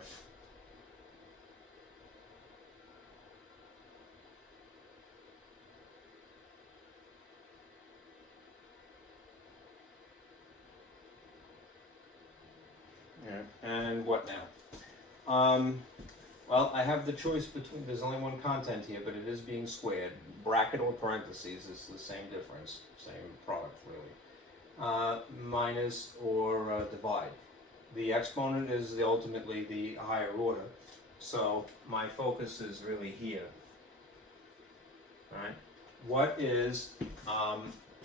Yeah. And what now? Well, I have the choice between, there's only one content here, but it is being squared. Bracket or parentheses is the same difference, same product really. Minus or divide. The exponent is ultimately the higher order, so my focus is really here. Alright, what is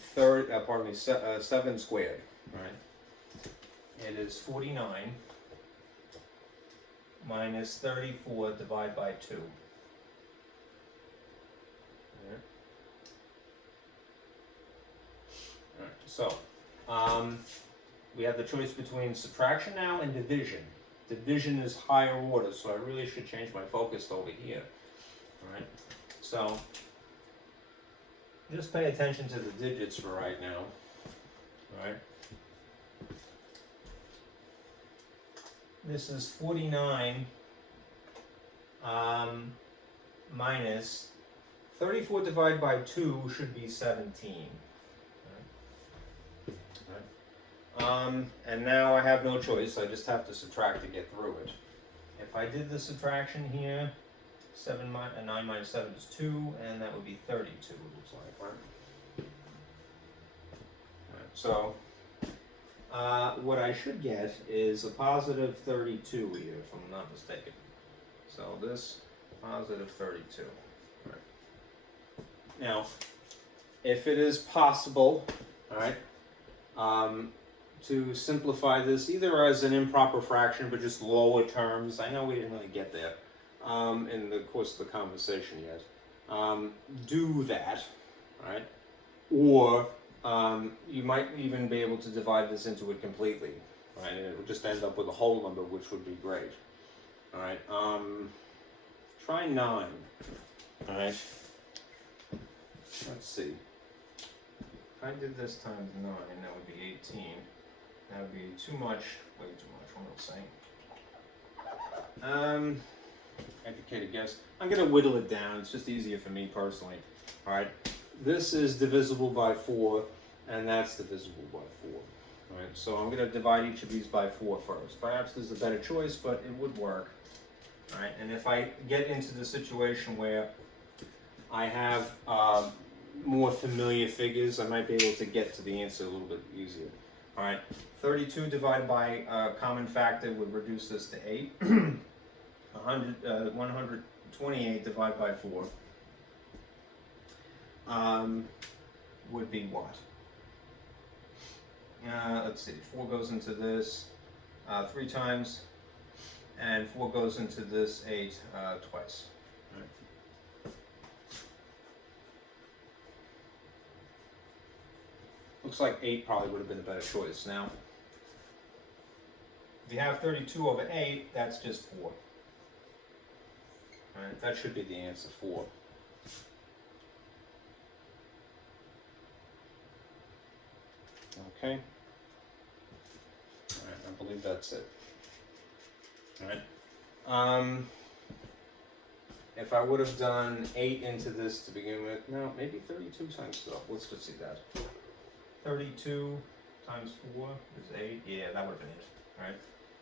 7 squared? Right, it is 49 minus 34 divided by 2. Alright, so we have the choice between subtraction now and division. Division is higher order, so I really should change my focus to over here. Alright, so just pay attention to the digits for right now. Alright. This is 49 minus 34 divided by 2 should be 17. And now I have no choice, I just have to subtract to get through it. If I did the subtraction here, 9 minus 7 is 2, and that would be 32, it looks like, right? So, what I should get is a positive 32 here, if I'm not mistaken. So this, positive 32. Right. Now, if it is possible, alright, to simplify this either as an improper fraction, but just lower terms. I know we didn't really get there in the course of the conversation yet. Do that, right? Or you might even be able to divide this into it completely, right? And it would just end up with a whole number, which would be great. All right. Try 9. All right. Let's see. If I did this times 9, that would be 18. That would be too much, way too much, what am I saying? Educated guess. I'm gonna whittle it down, it's just easier for me personally. Alright, this is divisible by 4, and that's divisible by 4. Alright, so I'm gonna divide each of these by 4 first. Perhaps there's a better choice, but it would work. Alright, and if I get into the situation where I have more familiar figures, I might be able to get to the answer a little bit easier. Alright, 32 divided by a common factor would reduce this to 8. 128 divided by 4 would be what? Let's see, 4 goes into this 3 times, and 4 goes into this 8 twice. Looks like 8 probably would have been a better choice. Now, if you have 32 over 8, that's just 4. Alright, that should be the answer, 4. Okay. Alright, I believe that's it. Alright. If I would have done 8 into this to begin with, no, maybe 32 times 12. Let's just see that. 32 times 4 is 8. Yeah, that would have been it. Alright.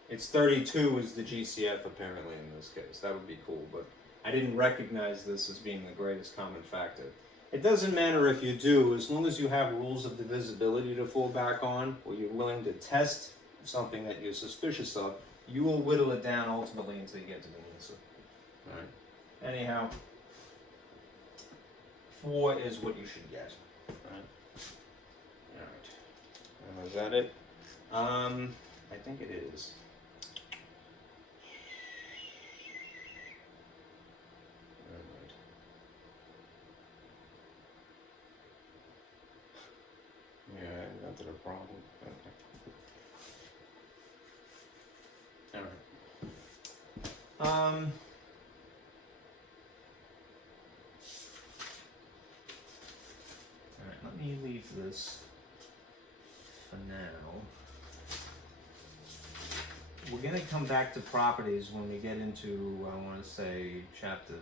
It's 32 is the GCF apparently in this case. That would be cool, but I didn't recognize this as being the greatest common factor. It doesn't matter if you do, as long as you have rules of divisibility to fall back on, or you're willing to test something that you're suspicious of, you will whittle it down ultimately until you get to the answer. Alright. Anyhow, 4 is what you should get. Alright. Is that it? I think it is. Alright. Yeah, that's a problem. Okay. Alright. Alright, let me leave this for now. We're gonna come back to properties when we get into, I wanna say, chapter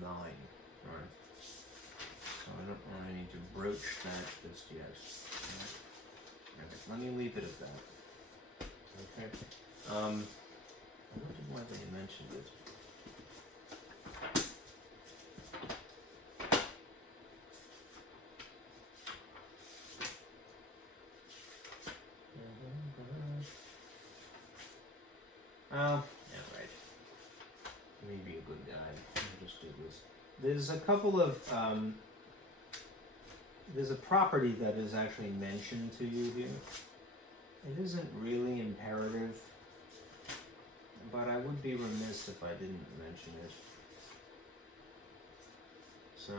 9, alright? So I don't really need to broach that just yet. Alright, let me leave it at that. Okay. I wonder why they mentioned it. Alright. Let me be a good guy. I'll just do this. There's a couple of, there's a property that is actually mentioned to you here. It isn't really imperative, but I would be remiss if I didn't mention it. So,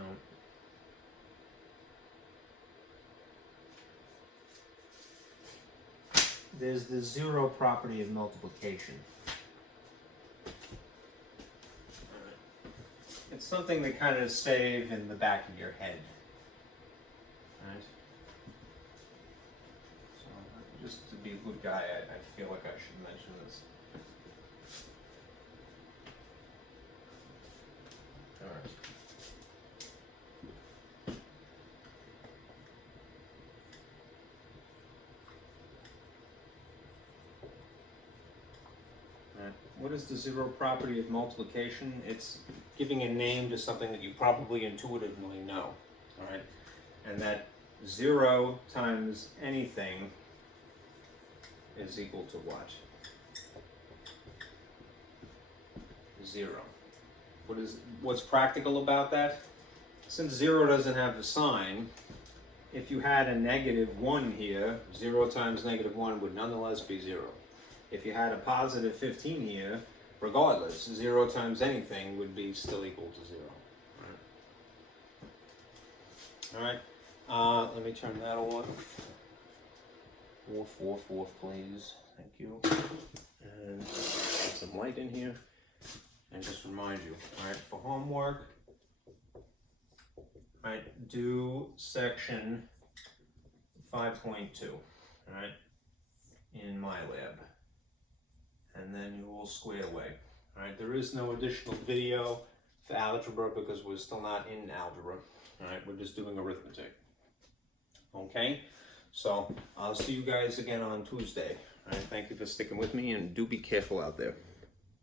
there's the 0 property of multiplication. It's something to kind of save in the back of your head. Right? So, just to be a good guy, I feel like I should mention this. Alright. What is the 0 property of multiplication? It's giving a name to something that you probably intuitively know, alright? And that 0 times anything is equal to what? 0. What's practical about that? Since 0 doesn't have a sign, if you had a -1 here, 0 times -1 would nonetheless be 0. If you had a positive 15 here, regardless, 0 times anything would be still equal to 0. Alright, let me turn that off. 4, 4, 4, please. Thank you. And get some light in here. And just remind you, alright, for homework, alright, do section 5.2, alright, in MyLab. And then you will square away. Alright, there is no additional video for algebra because we're still not in algebra. Alright, we're just doing arithmetic. Okay, so I'll see you guys again on Tuesday. Alright, thank you for sticking with me and do be careful out there.